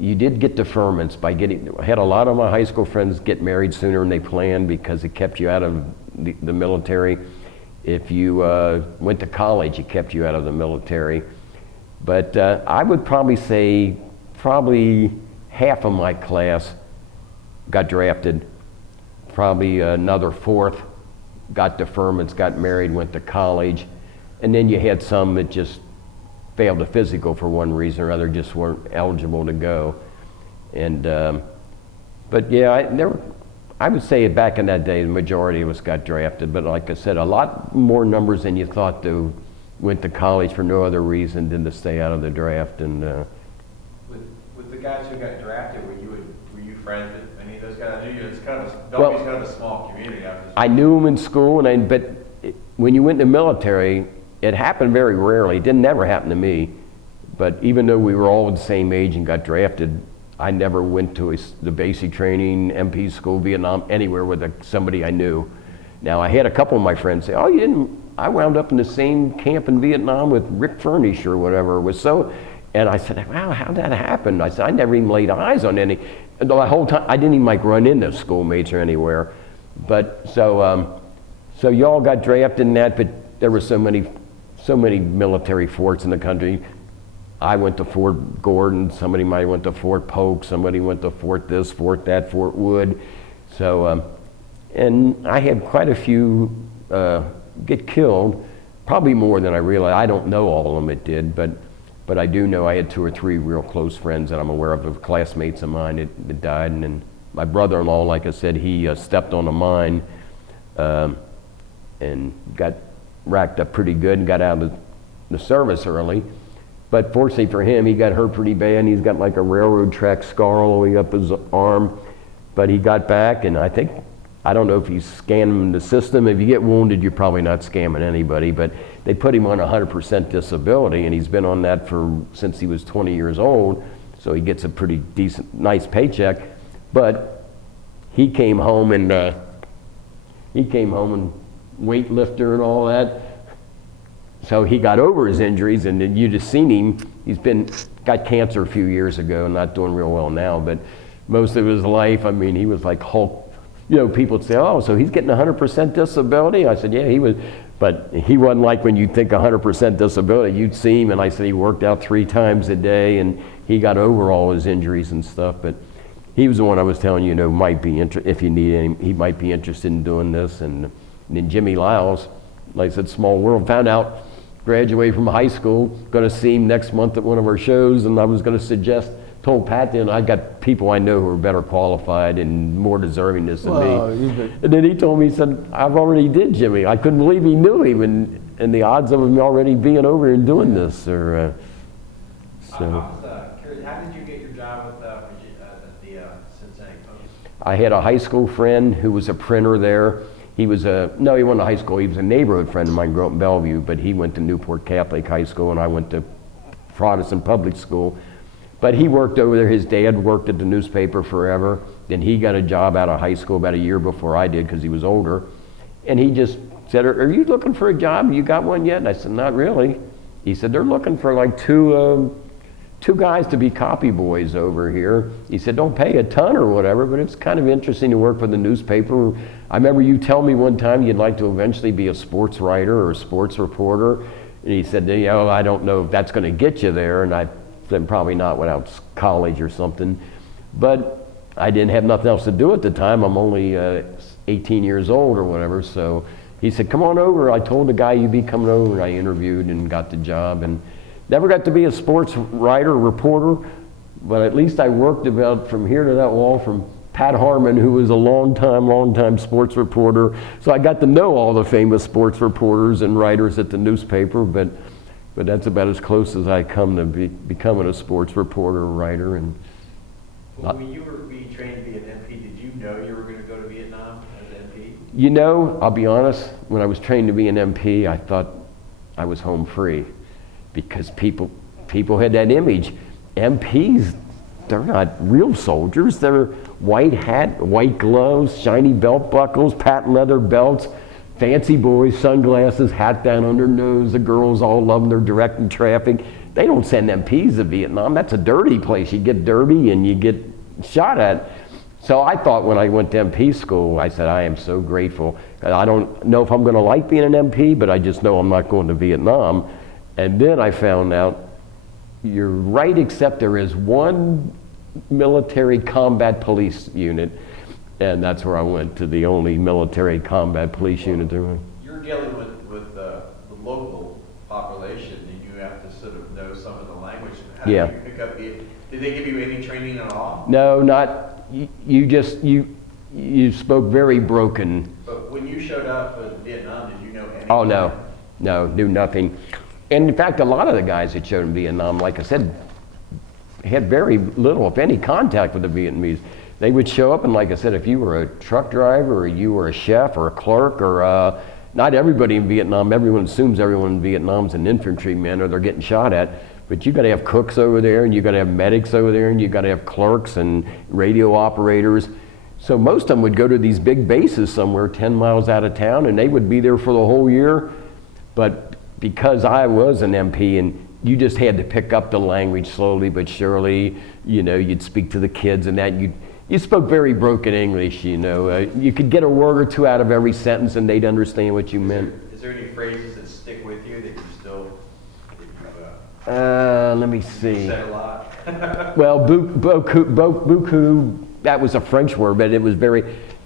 you did get deferments by getting, I had a lot of my high school friends get married sooner than they planned because it kept you out of the military. If you went to college, it kept you out of the military. But I would probably say probably half of my class got drafted, probably another fourth got deferments, got married, went to college, and then you had some that just failed a physical for one reason or another, just weren't eligible to go. And but yeah, I would say back in that day the majority of us got drafted, but like I said, a lot more numbers than you thought to went to college for no other reason than to stay out of the draft. And with the guys who got drafted, were you friends with any of those guys? I knew you, it's kind of Bellevue's kind of a small community. I knew them in school, but when you went in the military, it happened very rarely. It didn't never happen to me. But even though we were all the same age and got drafted, I never went to the basic training, MP school, Vietnam, anywhere with somebody I knew. Now, I had a couple of my friends say, oh, you didn't, I wound up in the same camp in Vietnam with Rick Furnish or whatever. It was so, and I said, wow, how'd that happen? I said, I never even laid eyes on any, the whole time, I didn't even like run into schoolmates or anywhere. But so you all got drafted in that, but there were so many military forts in the country. I went to Fort Gordon, somebody might have went to Fort Polk, somebody went to Fort this, Fort that, Fort Wood. So, and I had quite a few get killed, probably more than I realized. I don't know all of them it did, but I do know I had 2 or 3 real close friends that I'm aware of classmates of mine that died. And then my brother-in-law, like I said, he stepped on a mine and got racked up pretty good and got out of the service early. But fortunately for him, he got hurt pretty bad. He's got like a railroad track scar all the way up his arm. But he got back, and I don't know if he's scamming the system. If you get wounded, you're probably not scamming anybody. But they put him on 100% disability, and he's been on that since he was 20 years old. So he gets a pretty decent, nice paycheck. But he came home and weightlifter and all that. So he got over his injuries, and then you just seen him. He's got cancer a few years ago, and not doing real well now. But most of his life, I mean, he was like Hulk. You know, people would say, "Oh, so he's getting 100% disability?" I said, "Yeah, he was," but he wasn't like when you think 100% disability. You'd see him, and I said he worked out 3 times a day, and he got over all his injuries and stuff. But he was the one I was telling you, might be if you need him, he might be interested in doing this. And then Jimmy Lyles, like I said, small world. Found out. Graduated from high school, going to see him next month at one of our shows, and I was going to told Pat then I got people I know who are better qualified and more deserving this than me. And then he told me, he said, I've already did Jimmy. I couldn't believe he knew him, and the odds of him already being over here and doing this are, so. I was curious, how did you get your job with the Cincinnati Post? I had a high school friend who was a printer there. He wasn't a high school, he was a neighborhood friend of mine, grew up in Bellevue, but he went to Newport Catholic High School and I went to Protestant Public School. But he worked over there, his dad worked at the newspaper forever. Then he got a job out of high school about a year before I did because he was older. And he just said, are you looking for a job? You got one yet? And I said, not really. He said, they're looking for like two guys to be copy boys over here. He said, don't pay a ton or whatever, but it's kind of interesting to work for the newspaper. I remember you tell me one time you'd like to eventually be a sports writer or a sports reporter. And he said, I don't know if that's going to get you there. And I said, probably not without college or something. But I didn't have nothing else to do at the time. I'm only 18 years old or whatever. So he said, come on over. I told the guy you'd be coming over. And I interviewed and got the job. And never got to be a sports writer, reporter, but at least I worked about from here to that wall from Pat Harmon, who was a long-time sports reporter. So I got to know all the famous sports reporters and writers at the newspaper, but that's about as close as I come to becoming a sports reporter or writer. And Well, when you were being trained to be an MP, did you know you were going to go to Vietnam as an MP? you know, I'll be honest, when I was trained to be an MP, I thought I was home free because people had that image. MPs, they're not real soldiers. They're white hat, white gloves, shiny belt buckles, patent leather belts, fancy boys, sunglasses, hat down on their nose. The girls all love them. They're directing traffic. They don't send MPs to Vietnam. That's a dirty place. You get dirty and you get shot at. So I thought when I went to MP school, I said, I am so grateful. I don't know if I'm going to like being an MP, but I just know I'm not going to Vietnam. And then I found out, you're right, except there is one military combat police unit, and that's where I went, to the only military combat police unit there was. You're dealing with the local population, and you have to sort of know some of the language. How Yeah. do you pick up the? Did they give you any training at all? No, not, you spoke very broken. But when you showed up in Vietnam, did you know anything? Oh, no, knew nothing. And in fact, a lot of the guys that showed in Vietnam, like I said, had very little, if any, contact with the Vietnamese. They would show up, and like I said, if you were a truck driver, or you were a chef, or a clerk, or not everybody in Vietnam, everyone assumes everyone in Vietnam's an infantryman, or they're getting shot at. But you got to have cooks over there, and you got to have medics over there, and you got to have clerks and radio operators. So most of them would go to these big bases somewhere 10 miles out of town, and they would be there for the whole year. But because I was an MP, and you just had to pick up the language slowly but surely, you know, you'd speak to the kids and that, you spoke very broken English, you know. You could get a word or two out of every sentence and they'd understand what you meant. Is there any phrases that stick with you that you still Let me see. said a lot? Well, beaucoup, that was a French word, but it was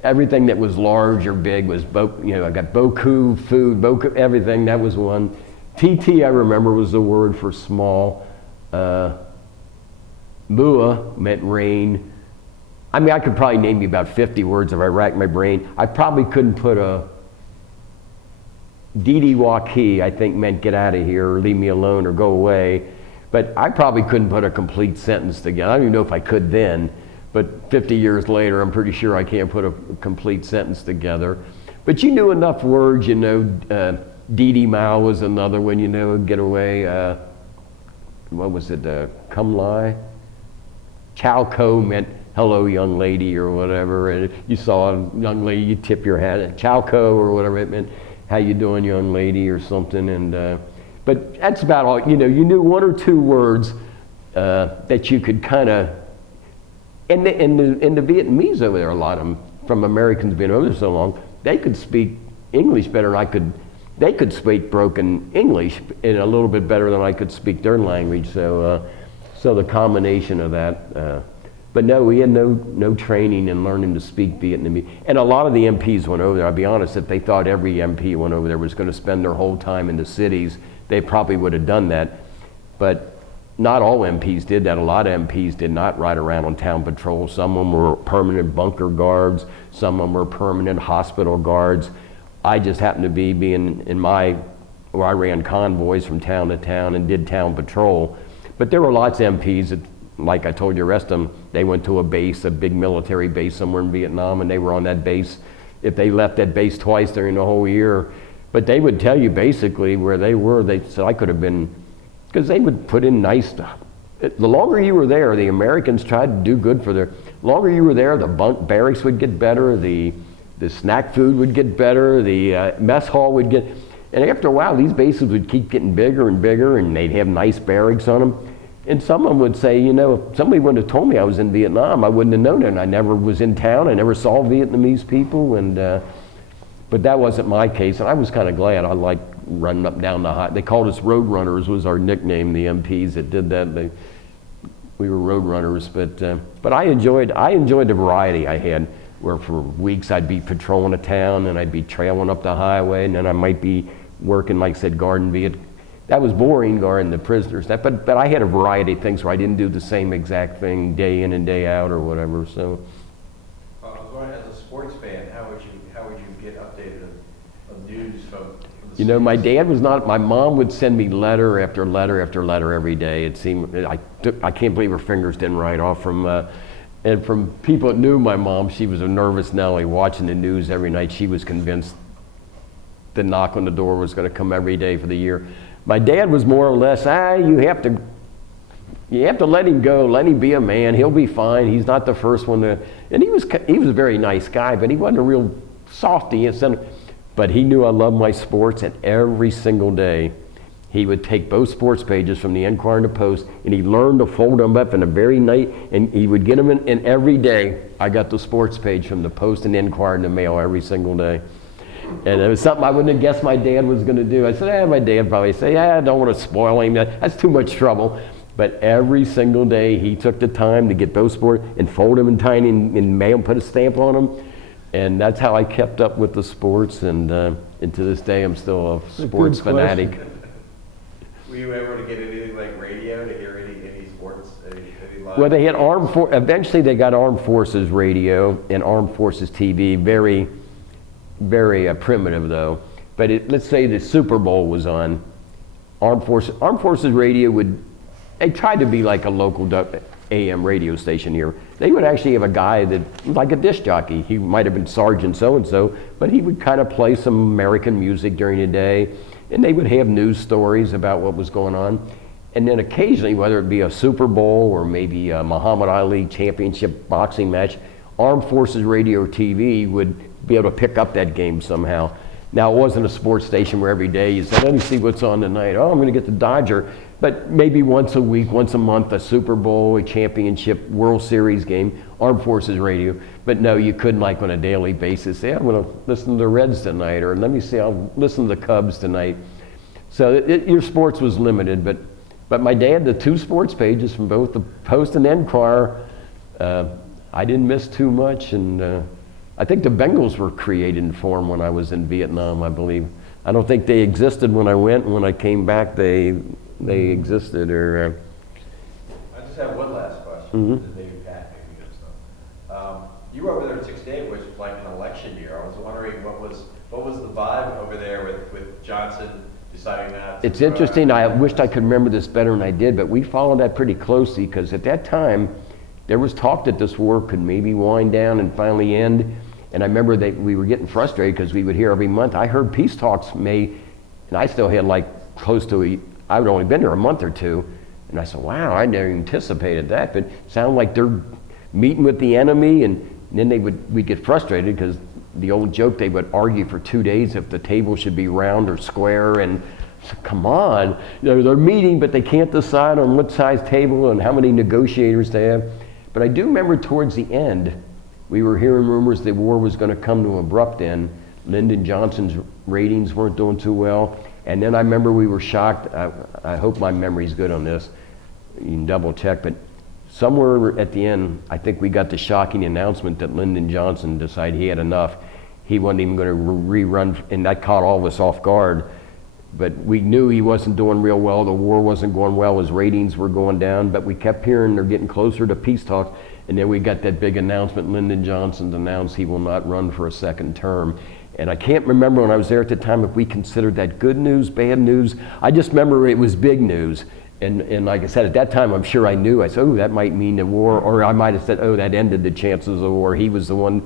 everything that was large or big was, I got beaucoup, food, beaucoup, everything, that was one. TT, I remember, was the word for small. Mua meant rain. I mean, I could probably name you about 50 words if I racked my brain. I probably couldn't put a Didi Waki, I think meant get out of here, or leave me alone, or go away. But I probably couldn't put a complete sentence together. I don't even know if I could then, but 50 years later, I'm pretty sure I can't put a complete sentence together. But you knew enough words, you know. Didi Mao was another one, you know, get away. What was it? Come lie? Chow Ko meant hello, young lady, or whatever. And you saw a young lady, you tip your hat. Chow Ko, or whatever it meant. How you doing, young lady, or something. And but that's about all. You know, you knew one or two words that you could kind of. And the Vietnamese over there, a lot of them, from Americans being over there so long, they could speak English better than I could. They could speak broken English in a little bit better than I could speak their language. So the combination of that. But no, we had no training in learning to speak Vietnamese. And a lot of the MPs went over there. I'll be honest, if they thought every MP went over there was going to spend their whole time in the cities, they probably would have done that. But not all MPs did that. A lot of MPs did not ride around on town patrol. Some of them were permanent bunker guards. Some of them were permanent hospital guards. I just happened to be being where I ran convoys from town to town and did town patrol. But there were lots of MPs that, like I told you, the rest of them, they went to a base, a big military base somewhere in Vietnam, and they were on that base. If they left that base twice during the whole year, but they would tell you basically where they were. They said I could have been, because they would put in nice stuff. The longer you were there, the Americans tried to do good for the longer you were there, the barracks would get better, the snack food would get better, the mess hall would get, and after a while these bases would keep getting bigger and bigger, and they'd have nice barracks on them. And someone would say, you know, if somebody would have told me I was in Vietnam, I wouldn't have known it. And I never was in town, I never saw Vietnamese people, and but that wasn't my case, and I was kind of glad. I liked running up down the high. They called us road runners, was our nickname, the MPs that did that. We were road runners, but I enjoyed the variety I had, where for weeks I'd be patrolling a town, and I'd be trailing up the highway, and then I might be working, like I said, guarding Viet. That was boring, guarding the prisoners. But I had a variety of things where I didn't do the same exact thing day in and day out or whatever. So get updated of news from the You know, my States? dad was not, my mom would send me letter after letter after letter every day. It seemed, I can't believe her fingers didn't write off and from people that knew my mom, she was a nervous Nellie watching the news every night. She was convinced the knock on the door was going to come every day for the year. My dad was more or less, you have to let him go, let him be a man, he'll be fine, he's not the first one to, and he was a very nice guy, but he wasn't a real softy, but he knew I loved my sports, and every single day he would take both sports pages from the Enquirer and the Post, and he learned to fold them up in a very night, and he would get them in, and every day I got the sports page from the Post and the Enquirer in the mail every single day. And it was something I wouldn't have guessed my dad was going to do. I said, my dad probably say, I don't want to spoil him. That's too much trouble. But every single day he took the time to get those sports and fold them in tiny and mail and put a stamp on them. And that's how I kept up with the sports. And to this day, I'm still a sports fanatic. Were you able to get anything like radio to hear any sports? Any live? Well, they had eventually they got Armed Forces radio and Armed Forces TV, very, very primitive though. But let's say the Super Bowl was on, Armed Forces radio they tried to be like a local AM radio station here. They would actually have a guy that, like a disc jockey, he might have been Sergeant so-and-so, but he would kind of play some American music during the day, and they would have news stories about what was going on. And then occasionally, whether it be a Super Bowl or maybe a Muhammad Ali championship boxing match, Armed Forces Radio or TV would be able to pick up that game somehow. Now, it wasn't a sports station where every day you said, let me see what's on tonight. Oh, I'm going to get the Dodger. But maybe once a week, once a month, a Super Bowl, a championship, World Series game, Armed Forces Radio. But no, you couldn't like on a daily basis say, I'm going to listen to the Reds tonight, or let me see, I'll listen to the Cubs tonight. So your sports was limited, but my dad, the two sports pages from both the Post and Enquirer, I didn't miss too much, and I think the Bengals were created and formed when I was in Vietnam, I believe. I don't think they existed when I went, and when I came back, they existed, or... I just have one last question. Mm-hmm. Maybe Pat, maybe good stuff. You were over there in '68, which was like an election year. I was wondering what was the vibe over there with Johnson deciding that? It's interesting. I wished I could remember this better than I did, but we followed that pretty closely, because at that time, there was talk that this war could maybe wind down and finally end. And I remember that we were getting frustrated because we would hear every month. I heard peace talks and I still had like close to I would only been there a month or two. And I said, wow, I never anticipated that. But it sounded like they're meeting with the enemy, and then we'd get frustrated because the old joke, they would argue for 2 days if the table should be round or square. And I said, come on, they're meeting, but they can't decide on what size table and how many negotiators they have. But I do remember towards the end, we were hearing rumors the war was going to come to an abrupt end. Lyndon Johnson's ratings weren't doing too well. And then I remember we were shocked. I hope my memory's good on this. You can double check, but somewhere at the end, I think we got the shocking announcement that Lyndon Johnson decided he had enough. He wasn't even going to rerun, and that caught all of us off guard. But we knew he wasn't doing real well. The war wasn't going well. His ratings were going down, but we kept hearing they're getting closer to peace talks. And then we got that big announcement. Lyndon Johnson announced he will not run for a second term. And I can't remember when I was there at the time if we considered that good news, bad news. I just remember it was big news. And like I said, at that time, I'm sure I knew. I said, oh, that might mean the war. Or I might have said, oh, that ended the chances of war. He was the one.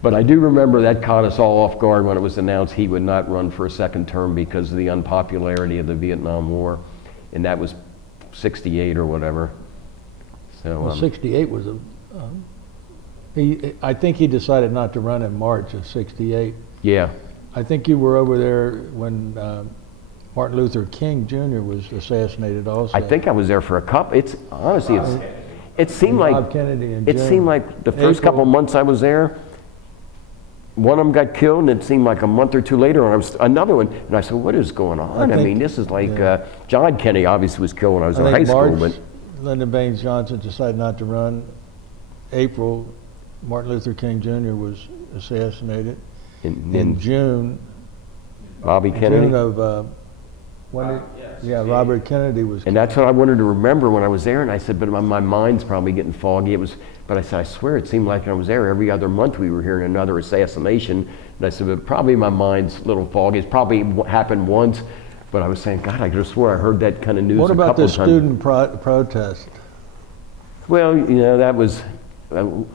But I do remember that caught us all off guard when it was announced he would not run for a second term because of the unpopularity of the Vietnam War. And that was '68 or whatever. So Well, '68 was I think he decided not to run in March of '68. Yeah. I think you were over there when Martin Luther King Jr. was assassinated also. I think I was there for a couple. It seemed like Bob Kennedy in it June. seemed like the first couple of months I was there, one of them got killed, and it seemed like a month or two later, another one. And I said, "What is going on?" I mean, this is like John Kennedy obviously was killed when I was in high school, but Lyndon Baines Johnson decided not to run. April, Martin Luther King Jr. was assassinated. In June, Bobby Kennedy. June of Robert Kennedy was. And that's what I wanted to remember when I was there. And I said, but my mind's probably getting foggy. It was But I said, I swear it seemed like I was there every other month we were hearing another assassination. And I said, but probably my mind's a little foggy. It's probably happened once, but I was saying, God, I could have swore I heard that kind of news What a about couple the of times. student protest? Well, you know, that was, I'll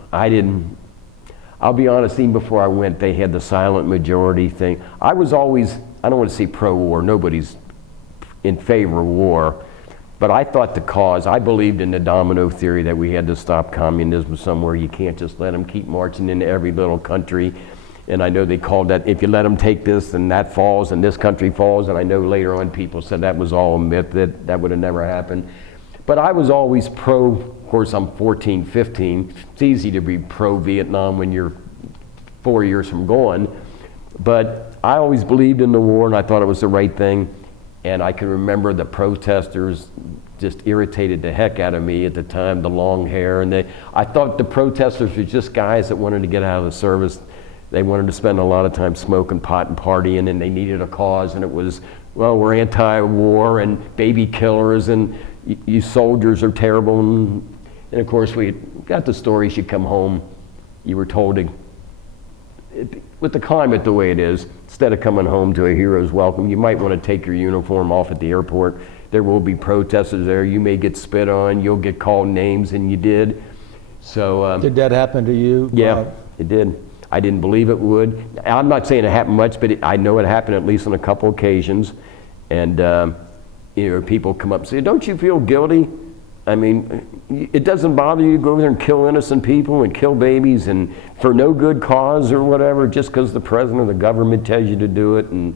be honest, even before I went, they had the silent majority thing. I was always, I don't want to say pro-war, nobody's in favor of war, but I thought the cause, I believed in the domino theory that we had to stop communism somewhere. You can't just let them keep marching into every little country. And I know they called that, if you let them take this, then that falls, and this country falls. And I know later on people said that was all a myth, that would have never happened. But I was always pro, of course I'm 14, 15. It's easy to be pro-Vietnam when you're 4 years from going. But I always believed in the war, and I thought it was the right thing. And I can remember the protesters just irritated the heck out of me at the time, the long hair. And I thought the protesters were just guys that wanted to get out of the service. They wanted to spend a lot of time smoking pot and partying, and they needed a cause, and it was, well, we're anti-war and baby killers, and you soldiers are terrible. And of course, we got the stories. You come home, you were told to, with the climate the way it is, instead of coming home to a hero's welcome, you might want to take your uniform off at the airport. There will be protesters there. You may get spit on, you'll get called names, and you did. So Did that happen to you? yeah, it did. I didn't believe it would. I'm not saying it happened much, but I know it happened at least on a couple occasions. And you know, people come up and say, don't you feel guilty? I mean, it doesn't bother you to go over there and kill innocent people and kill babies and for no good cause or whatever, just because the president or the government tells you to do it.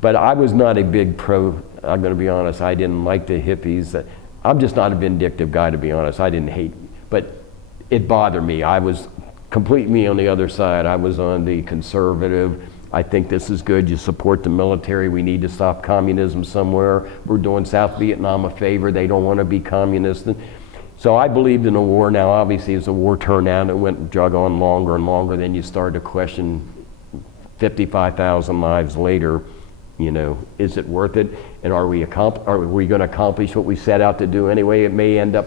But I was not a big pro, I'm going to be honest. I didn't like the hippies. I'm just not a vindictive guy, to be honest. I didn't hate, but it bothered me. I was complete me on the other side. I was on the conservative. I think this is good. You support the military. We need to stop communism somewhere. We're doing South Vietnam a favor. They don't want to be communist. So I believed in a war. Now, obviously, as the war turned out, it went drug on longer and longer. Then you started to question 55,000 lives later. You know, is it worth it? And are we going to accomplish what we set out to do anyway? It may end up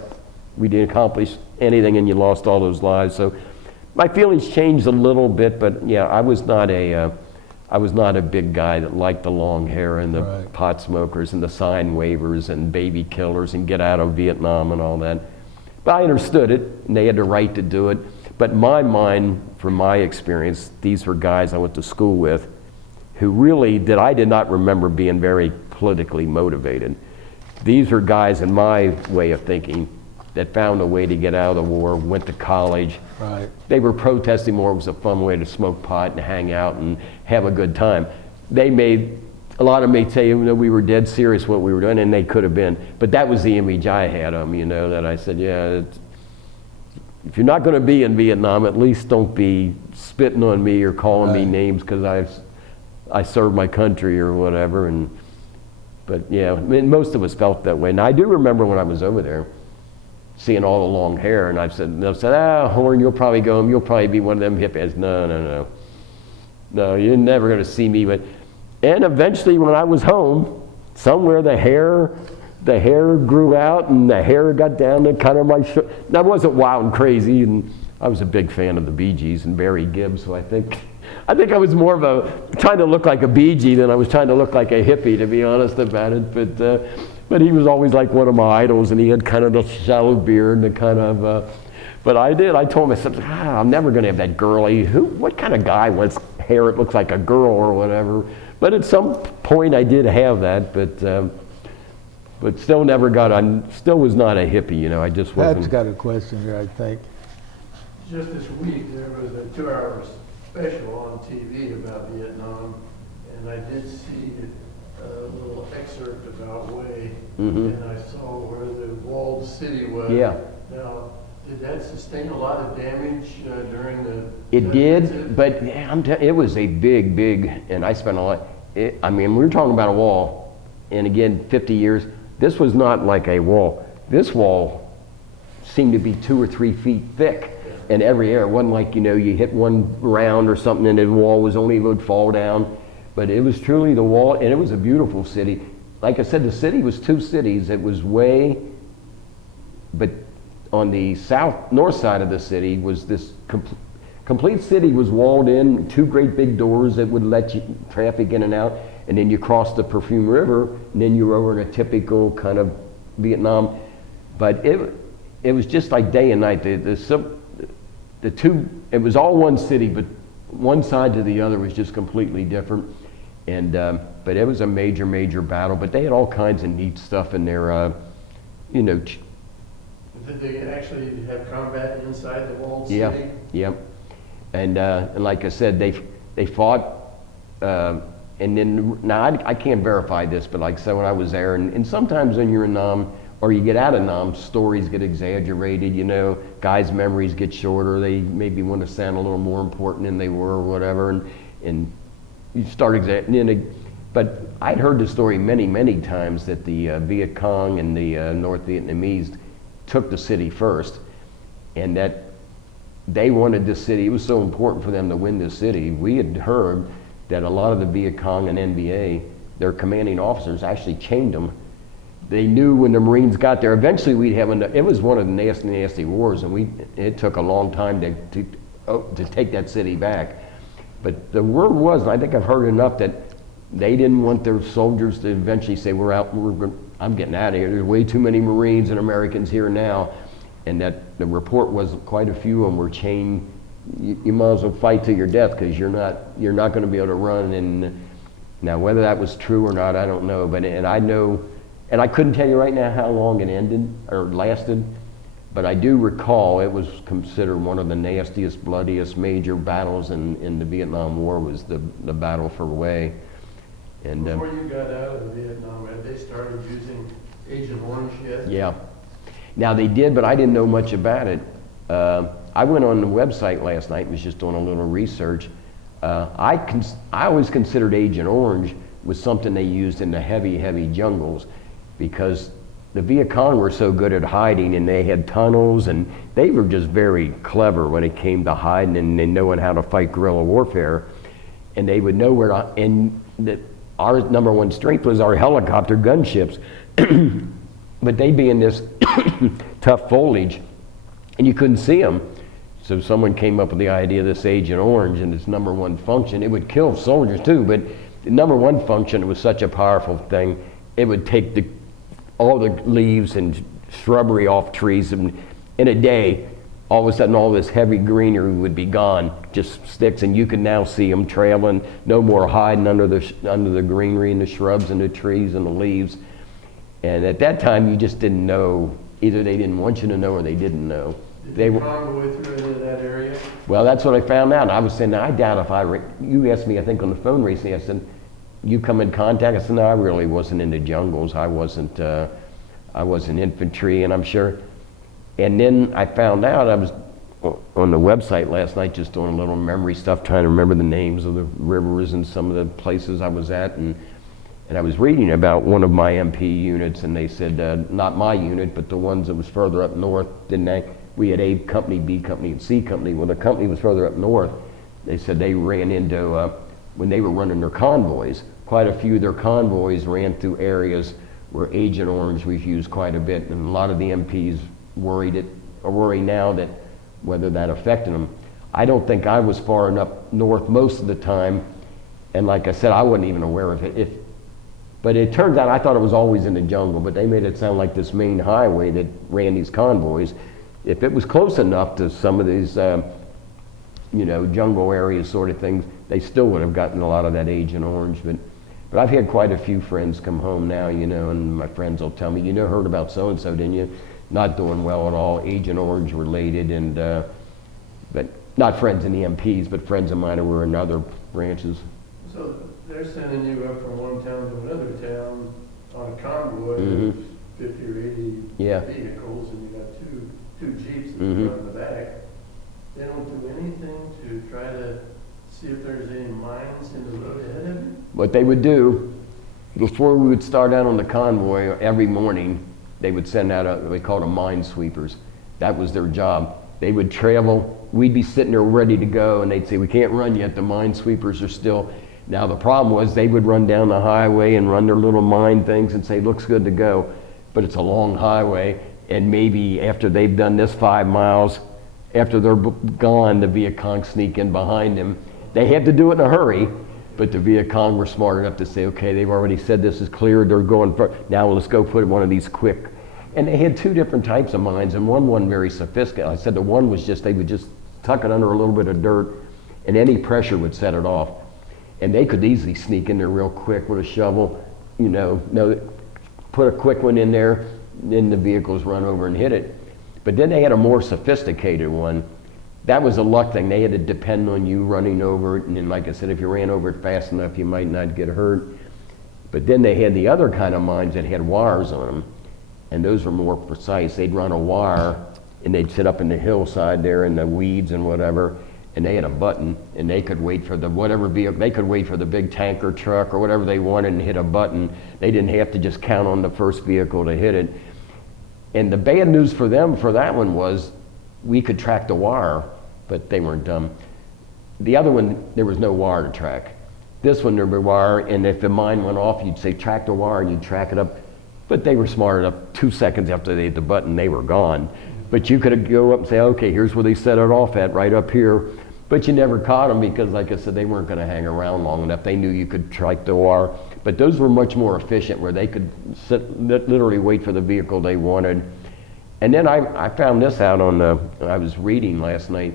we didn't accomplish anything and you lost all those lives. So my feelings changed a little bit, but yeah, I was not a big guy that liked the long hair and the Right. pot smokers and the sign wavers and baby killers and get out of Vietnam and all that. But I understood it, and they had the right to do it. But in my mind, from my experience, these were guys I went to school with who really I did not remember being very politically motivated. These are guys, in my way of thinking, that found a way to get out of the war, went to college. Right. They were protesting more. It was a fun way to smoke pot and hang out and have a good time. A lot of them may say, you know, we were dead serious what we were doing, and they could have been. But that was the image I had of them, you know, that I said, yeah, if you're not going to be in Vietnam, at least don't be spitting on me or calling me Right. names because I served my country or whatever. But yeah, I mean, most of us felt that way. Now, I do remember when I was over there, seeing all the long hair, and they said, Horn, you'll probably go home, you'll probably be one of them hippies. No, you're never going to see me. And eventually, when I was home, somewhere the hair grew out, and the hair got down to kind of my shoulder. Now, I wasn't wild and crazy, and I was a big fan of the Bee Gees and Barry Gibb, so I think I was more of trying to look like a Bee Gee than I was trying to look like a hippie, to be honest about it. But he was always like one of my idols, and he had kind of the shallow beard and the kind of, but I told him, I said, I'm never going to have that girly, what kind of guy wants hair that looks like a girl or whatever? But at some point I did have that, but still still was not a hippie, you know, I just wasn't. Pat's got a question here, I think. Just this week, there was a 2-hour special on TV about Vietnam, and I did see a little excerpt about Way, and I saw where the walled city was. Yeah. Now, did that sustain a lot of damage during the... It did, but it was a big, and I spent a lot. I mean, we were talking about a wall, and again, 50 years, this was not like a wall. This wall seemed to be 2 or 3 feet thick in every area. It wasn't like, you know, you hit one round or something and the wall would fall down. But it was truly the wall, and it was a beautiful city. Like I said, the city was 2 cities. It was Way, but on the north side of the city was this complete city was walled in, two great big doors that would let you traffic in and out, and then you cross the Perfume River, and then you were over in a typical kind of Vietnam. But it was just like day and night. The two, it was all one city, but one side to the other was just completely different. And but it was a major battle. But they had all kinds of neat stuff in there. You know. Did they actually have combat inside the walled Yeah. city? Yep. And like I said, they fought. And then now I can't verify this, but like I said, when I was there, and sometimes when you're in Nam or you get out of Nam, stories get exaggerated. You know, guys' memories get shorter. They maybe want to sound a little more important than they were, or whatever. And you start exaggerating. But I'd heard the story many times that the Viet Cong and the North Vietnamese took the city first, and that they wanted this city. It was so important for them to win this city. We had heard that a lot of the Viet Cong and NBA, their commanding officers, actually chained them. They knew when the Marines got there, eventually we'd have, it was one of the nasty wars, and it took a long time to take that city back. But the word was, and I think I've heard enough, that they didn't want their soldiers to eventually say, I'm getting out of here. There's way too many Marines and Americans here now. And that the report was quite a few of them were chained. You might as well fight to your death, because you're not going to be able to run. And now whether that was true or not, I don't know. But I know, and I couldn't tell you right now how long it ended or lasted. But I do recall it was considered one of the nastiest, bloodiest major battles in the Vietnam War was the Battle for Hue. And before you got out of Vietnam, had they started using Agent Orange yet? Yeah. Now they did, but I didn't know much about it. I went on the website last night and was just doing a little research. I always considered Agent Orange was something they used in the heavy jungles, because the Viet Cong were so good at hiding, and they had tunnels, and they were just very clever when it came to hiding and knowing how to fight guerrilla warfare. And they would know where to, and our number one strength was our helicopter gunships. But they'd be in this tough foliage, and you couldn't see them. So someone came up with the idea of this Agent Orange, and its number one function, it would kill soldiers too, but the number one function, it was such a powerful thing, it would take all the leaves and shrubbery off trees, and in a day, all of a sudden all this heavy greenery would be gone, just sticks, and you can now see them trailing, no more hiding under the greenery and the shrubs and the trees and the leaves. And at that time, you just didn't know. Either they didn't want you to know or they didn't know. Did the Convoy through into that area? Well, that's what I found out. I was saying, I doubt if you asked me, I think on the phone recently, I said, you come in contact? I said, no, I really wasn't in the jungles. I wasn't infantry, and I'm sure. And then I found out, I was on the website last night just doing a little memory stuff, trying to remember the names of the rivers and some of the places I was at. And I was reading about one of my MP units, and they said, not my unit, but the ones that was further up north, we had A company, B company, and C company. When the company was further up north, they said they ran into, when they were running their convoys, quite a few of their convoys ran through areas where Agent Orange was used quite a bit, and a lot of the MPs worry now that whether that affected them. I don't think I was far enough north most of the time, and like I said, I wasn't even aware of it. But it turns out I thought it was always in the jungle, but they made it sound like this main highway that ran these convoys. If it was close enough to some of these, jungle areas sort of things, they still would have gotten a lot of that Agent Orange. But I've had quite a few friends come home now, and my friends will tell me, heard about so-and-so, didn't you? Not doing well at all, Agent Orange related, but not friends in the MPs, but friends of mine who were in other branches. So they're sending you up from one town to another town on a convoy Mm-hmm. with 50 or 80 Yeah. vehicles, and you got two Jeeps in Mm-hmm. the front and the back. They don't do anything to try to see if there's any mines in the road ahead of you? What they would do, before we would start out on the convoy, every morning, they would send out they called them mine sweepers. That was their job. They would travel, we'd be sitting there ready to go, and they'd say, we can't run yet, the mine sweepers are still. Now the problem was they would run down the highway and run their little mine things and say, looks good to go, but it's a long highway, And maybe after they've done this 5 miles, after they're gone, the Viet Cong sneak in behind them. They had to do it in a hurry, but the Viet Cong were smart enough to say, okay, they've already said this is clear, they're going for, now let's go put one of these quick. And they had 2 different types of mines, and one wasn't very sophisticated. I said the one was just, they would just tuck it under a little bit of dirt, and any pressure would set it off. And they could easily sneak in there real quick with a shovel, you know, put a quick one in there, then the vehicles run over and hit it. But then they had a more sophisticated one. That was a luck thing. They had to depend on you running over it, and then like I said, if you ran over it fast enough, you might not get hurt. But then they had the other kind of mines that had wires on them, and those were more precise. They'd run a wire, and they'd sit up in the hillside there in the weeds and whatever, and they had a button, and they could wait for the whatever vehicle, they could wait for the big tanker truck or whatever they wanted and hit a button. They didn't have to just count on the first vehicle to hit it. And the bad news for them for that one was we could track the wire, but they weren't dumb. The other one, there was no wire to track. This one, there was wire, and if the mine went off, you'd say track the wire, and you'd track it up. But they were smart enough, 2 seconds after they hit the button, they were gone. But you could go up and say, okay, here's where they set it off at, right up here. But you never caught them because, like I said, they weren't going to hang around long enough. They knew you could track the wire. But those were much more efficient, where they could sit, literally wait for the vehicle they wanted. And then I found this out on I was reading last night.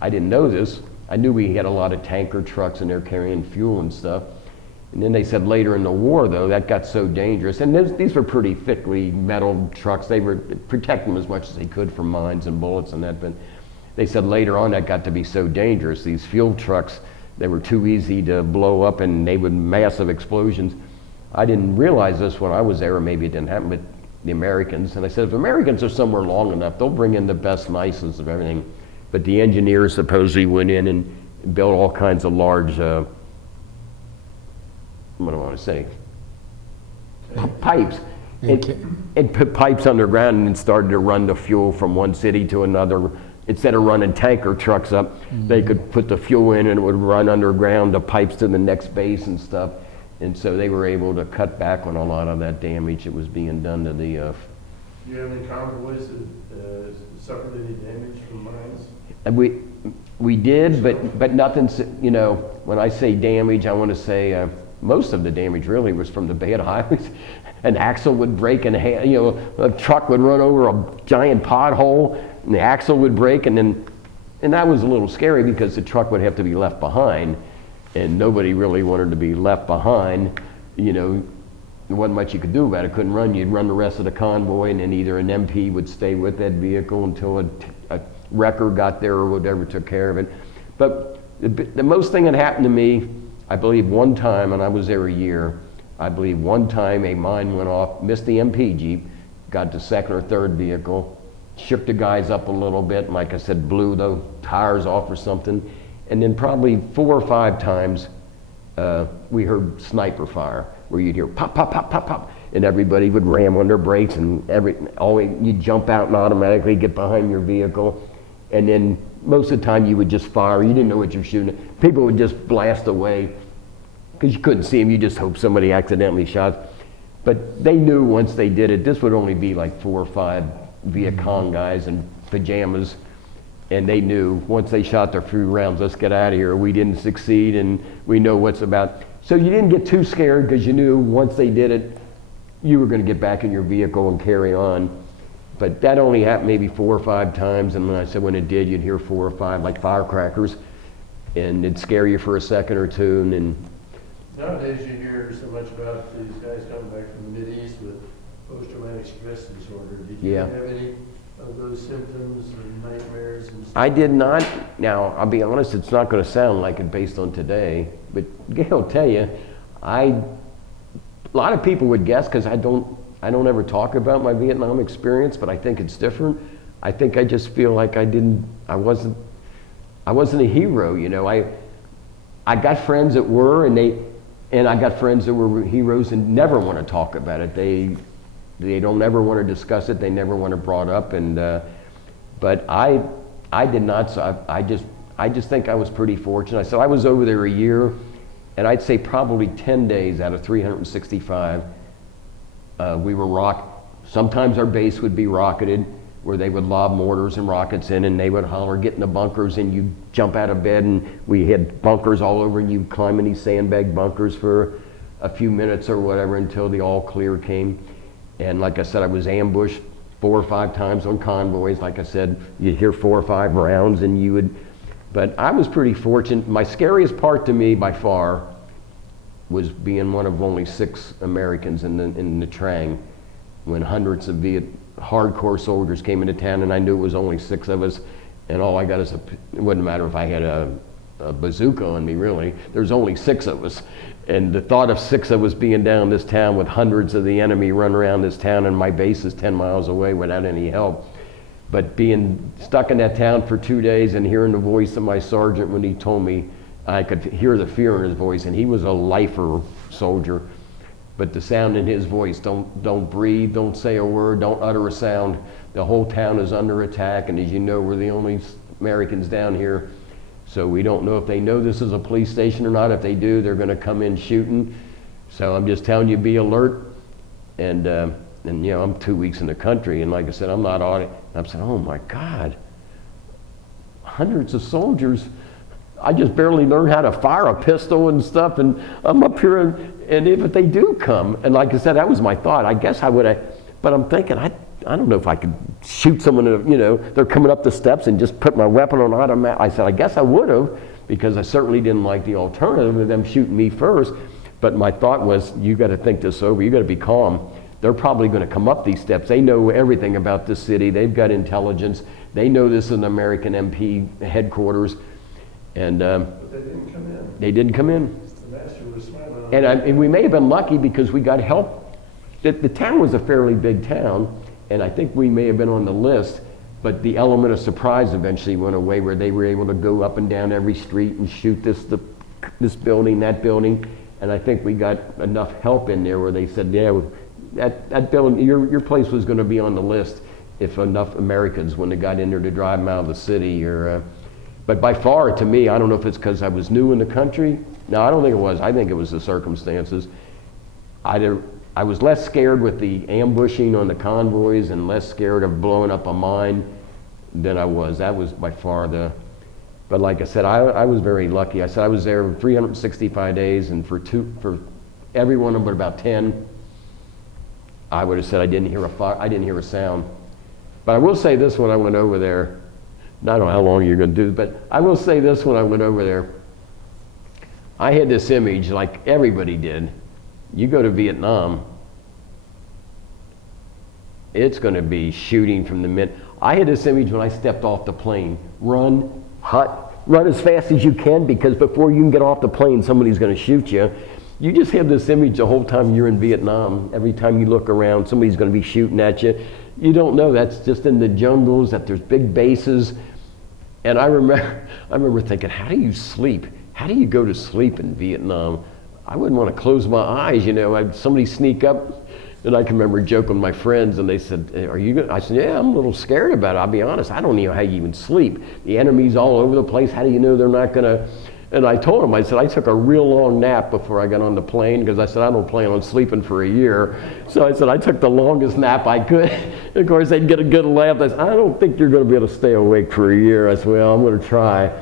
I didn't know this. I knew we had a lot of tanker trucks and they're carrying fuel and stuff. And then they said later in the war, though, that got so dangerous. And these were pretty thickly metal trucks. They were protecting them as much as they could from mines and bullets and that. But they said later on that got to be so dangerous. These fuel trucks, they were too easy to blow up, and they would massive explosions. I didn't realize this when I was there, or maybe it didn't happen, but the Americans. And I said, if Americans are somewhere long enough, they'll bring in the best, nicest of everything. But the engineers supposedly went in and built all kinds of large, what do I want to say? Pipes. And put pipes underground and started to run the fuel from one city to another. Instead of running tanker trucks up, they could put the fuel in and it would run underground, the pipes to the next base and stuff. And so they were able to cut back on a lot of that damage that was being done to the... Do you have any convoys that suffered any damage from mines? And we did, but nothing, you know, when I say damage, I want to say most of the damage really was from the bad highways. An axle would break and a truck would run over a giant pothole and the axle would break, and that was a little scary because the truck would have to be left behind, and nobody really wanted to be left behind. You know, there wasn't much you could do about it. Couldn't run. You'd run the rest of the convoy, and then either an MP would stay with that vehicle until a wrecker got there or whatever took care of it. But the most thing that happened to me, I believe one time, and I was there a year, I believe one time a mine went off, missed the MP Jeep, got the second or third vehicle, shook the guys up a little bit, and like I said, blew the tires off or something. And then probably 4 or 5 times we heard sniper fire, where you'd hear pop, pop, pop, pop, pop, and everybody would ram on their brakes, and you'd jump out and automatically get behind your vehicle. And then most of the time you would just fire. You didn't know what you were shooting at. People would just blast away because you couldn't see them. You just hope somebody accidentally shot. But they knew once they did it, this would only be like 4 or 5 Viet Cong guys in pajamas. And they knew once they shot their few rounds, let's get out of here. We didn't succeed and we know what's about. So you didn't get too scared because you knew once they did it, you were going to get back in your vehicle and carry on. But that only happened maybe 4 or 5 times, and when I said when it did, you'd hear 4 or 5 like firecrackers, and it'd scare you for a second or two, and then... Nowadays you hear so much about these guys coming back from the Mideast with post-traumatic stress disorder. Did you have any of those symptoms and nightmares and stuff? I did not. Now, I'll be honest, it's not going to sound like it based on today, but Gail will tell you, a lot of people would guess, because I don't ever talk about my Vietnam experience, but I think it's different. I think I just feel like I wasn't a hero, you know. I got friends that were, and I got friends that were heroes and never want to talk about it. They don't ever want to discuss it. They never want to brought up. And but I did not. So I just think I was pretty fortunate. So I was over there a year, and I'd say probably 10 days out of 365. We were rock Sometimes our base would be rocketed, where they would lob mortars and rockets in, and they would holler, get in the bunkers, and you jump out of bed, and we had bunkers all over, and you climb in these sandbag bunkers for a few minutes or whatever until the all clear came. And like I said, I was ambushed 4 or 5 times on convoys. Like I said, you'd hear 4 or 5 rounds, and you would, but I was pretty fortunate. My scariest part to me by far was being one of only 6 Americans in the Trang, when hundreds of hardcore soldiers came into town, and I knew it was only 6 of us, and all I got is it wouldn't matter if I had a bazooka on me, really. There's only 6 of us, and the thought of 6 of us being down this town with hundreds of the enemy running around this town, and my base is 10 miles away without any help. But being stuck in that town for 2 days and hearing the voice of my sergeant when he told me, I could hear the fear in his voice, and he was a lifer soldier. But the sound in his voice, don't breathe, don't say a word, don't utter a sound. The whole town is under attack, and as you know, we're the only Americans down here. So we don't know if they know this is a police station or not. If they do, they're gonna come in shooting. So I'm just telling you, be alert. And you know, I'm 2 weeks in the country, and like I said, I'm not on it. I'm saying, oh my God, hundreds of soldiers. I just barely learned how to fire a pistol and stuff, and I'm up here, and if they do come, and like I said, that was my thought. I guess I would have, but I'm thinking, I don't know if I could shoot someone, you know, they're coming up the steps and just put my weapon on automatic. I said, I guess I would have, because I certainly didn't like the alternative of them shooting me first. But my thought was, you got to think this over, you got to be calm. They're probably going to come up these steps. They know everything about this city. They've got intelligence. They know this is an American MP headquarters. And But they didn't come in. they didn't come in. The master was smiling on And we may have been lucky because we got help. The town was a fairly big town, and I think we may have been on the list, but the element of surprise eventually went away, where they were able to go up and down every street and shoot this building, that building. And I think we got enough help in there where they said, yeah, that building, your place was going to be on the list if enough Americans, when they got in there to drive them out of the city. But by far, to me, I don't know if it's because I was new in the country. No, I don't think it was. I think it was the circumstances. I was less scared with the ambushing on the convoys and less scared of blowing up a mine than I was. That was by far but like I said, I was very lucky. I said I was there 365 days, and for every one of them but about 10, I would have said I didn't hear a sound. But I will say this when I went over there, I don't know how long you're going to do, but I will say this when I went over there. I had this image, like everybody did. You go to Vietnam, it's going to be shooting from the minute. I had this image when I stepped off the plane. Run as fast as you can, because before you can get off the plane, somebody's going to shoot you. You just have this image the whole time you're in Vietnam. Every time you look around, somebody's going to be shooting at you. You don't know, that's just in the jungles, that there's big bases. And I remember thinking, how do you sleep? How do you go to sleep in Vietnam? I wouldn't want to close my eyes, you know. Somebody sneak up, and I can remember joking with my friends, and they said, are you good? I said, yeah, I'm a little scared about it. I'll be honest, I don't know how you even sleep. The enemy's all over the place. How do you know they're not going to? And I told them, I said, I took a real long nap before I got on the plane, because I said, I don't plan on sleeping for a year. So I said, I took the longest nap I could. And of course, they'd get a good laugh. I said, I don't think you're going to be able to stay awake for a year. I said, well, I'm going to try.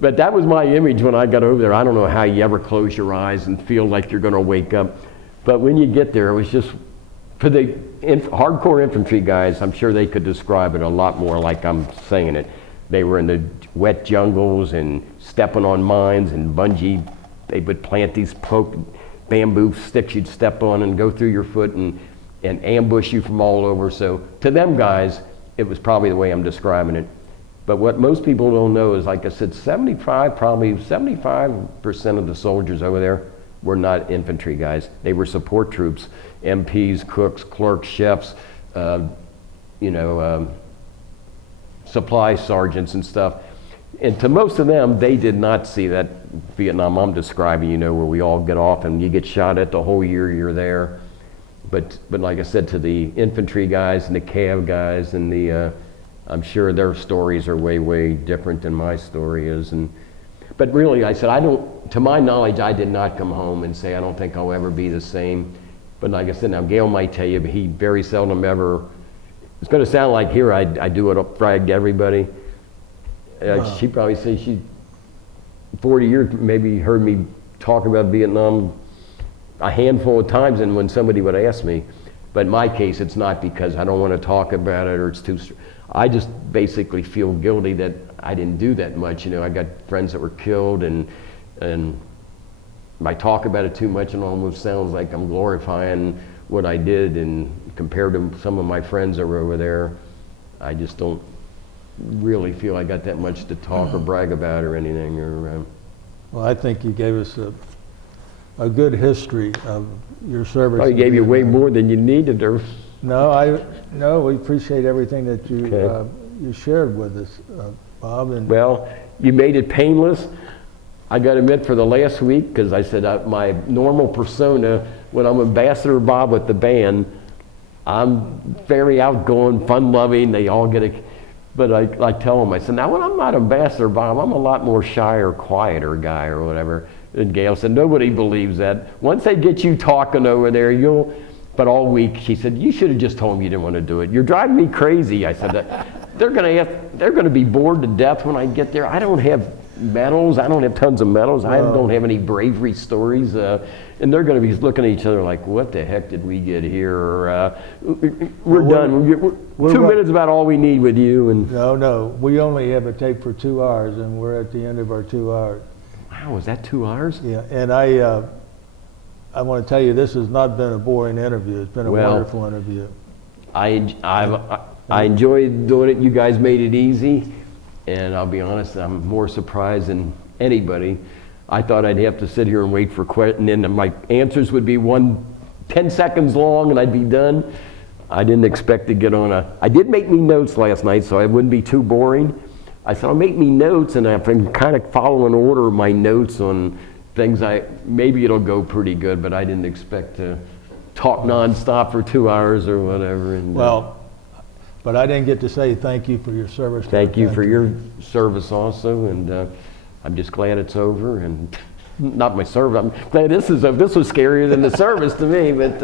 But that was my image when I got over there. I don't know how you ever close your eyes and feel like you're going to wake up. But when you get there, it was just, for the hardcore infantry guys, I'm sure they could describe it a lot more like I'm saying it. They were in the wet jungles and stepping on mines and bungee. They would plant these bamboo sticks you'd step on and go through your foot and ambush you from all over. So to them guys, it was probably the way I'm describing it. But what most people don't know is, like I said, probably 75% of the soldiers over there were not infantry guys. They were support troops, MPs, cooks, clerks, chefs, supply sergeants and stuff. And to most of them, they did not see that Vietnam I'm describing, you know, where we all get off and you get shot at the whole year you're there. But like I said, to the infantry guys and the CAV guys and the, I'm sure their stories are way, way different than my story is. But really, I said, to my knowledge, I did not come home and say, I don't think I'll ever be the same. But like I said, now Gail might tell you, but he very seldom ever, it's gonna sound like here I do it up, brag to everybody. She probably says she, 40 years, maybe heard me talk about Vietnam a handful of times, and when somebody would ask me. But in my case, it's not because I don't want to talk about it or it's too, I just basically feel guilty that I didn't do that much. You know, I got friends that were killed, and I talk about it too much, and it almost sounds like I'm glorifying what I did, and compared to some of my friends that were over there, I just don't really feel I got that much to talk or brag about or anything. Or Well, I think you gave us a good history of your service. probably in gave you way Vietnam. more than you needed. Or No, we appreciate everything that you Okay. you shared with us, Bob. And well, you made it painless. I got to admit, for the last week, because I said my normal persona when I'm Ambassador Bob with the band, I'm very outgoing, fun-loving. They all get a, but I tell them, I said, now when I'm not Ambassador Bob, I'm a lot more shy or quieter guy or whatever. And Gail said, nobody believes that. Once they get you talking over there, you'll, but all week, she said, you should have just told them you didn't want to do it. You're driving me crazy. I said, they're going to be bored to death when I get there. I don't have medals. I don't have tons of medals. I don't have any bravery stories. And they're going to be looking at each other like, what the heck did we get here? Or, we're done. We're 2 minutes about all we need with you. And no, we only have a tape for 2 hours, and we're at the end of our 2 hours. wow, is that 2 hours? Yeah, and I want to tell you, this has not been a boring interview. It's been a Well, wonderful interview. I enjoyed doing it. You guys made it easy. And I'll be honest, I'm more surprised than anybody. I thought I'd have to sit here and wait for questions, and then my answers would be 10 seconds long and I'd be done. I didn't expect to get on I did make me notes last night so I wouldn't be too boring. I said, I'll make me notes, and I've been kind of following order of my notes on things maybe it'll go pretty good, but I didn't expect to talk nonstop for 2 hours or whatever. And, Well, but I didn't get to say thank you for your service. to thank the you for country. your service also, and I'm just glad it's over, and not my service. I'm glad this was scarier than the service to me, but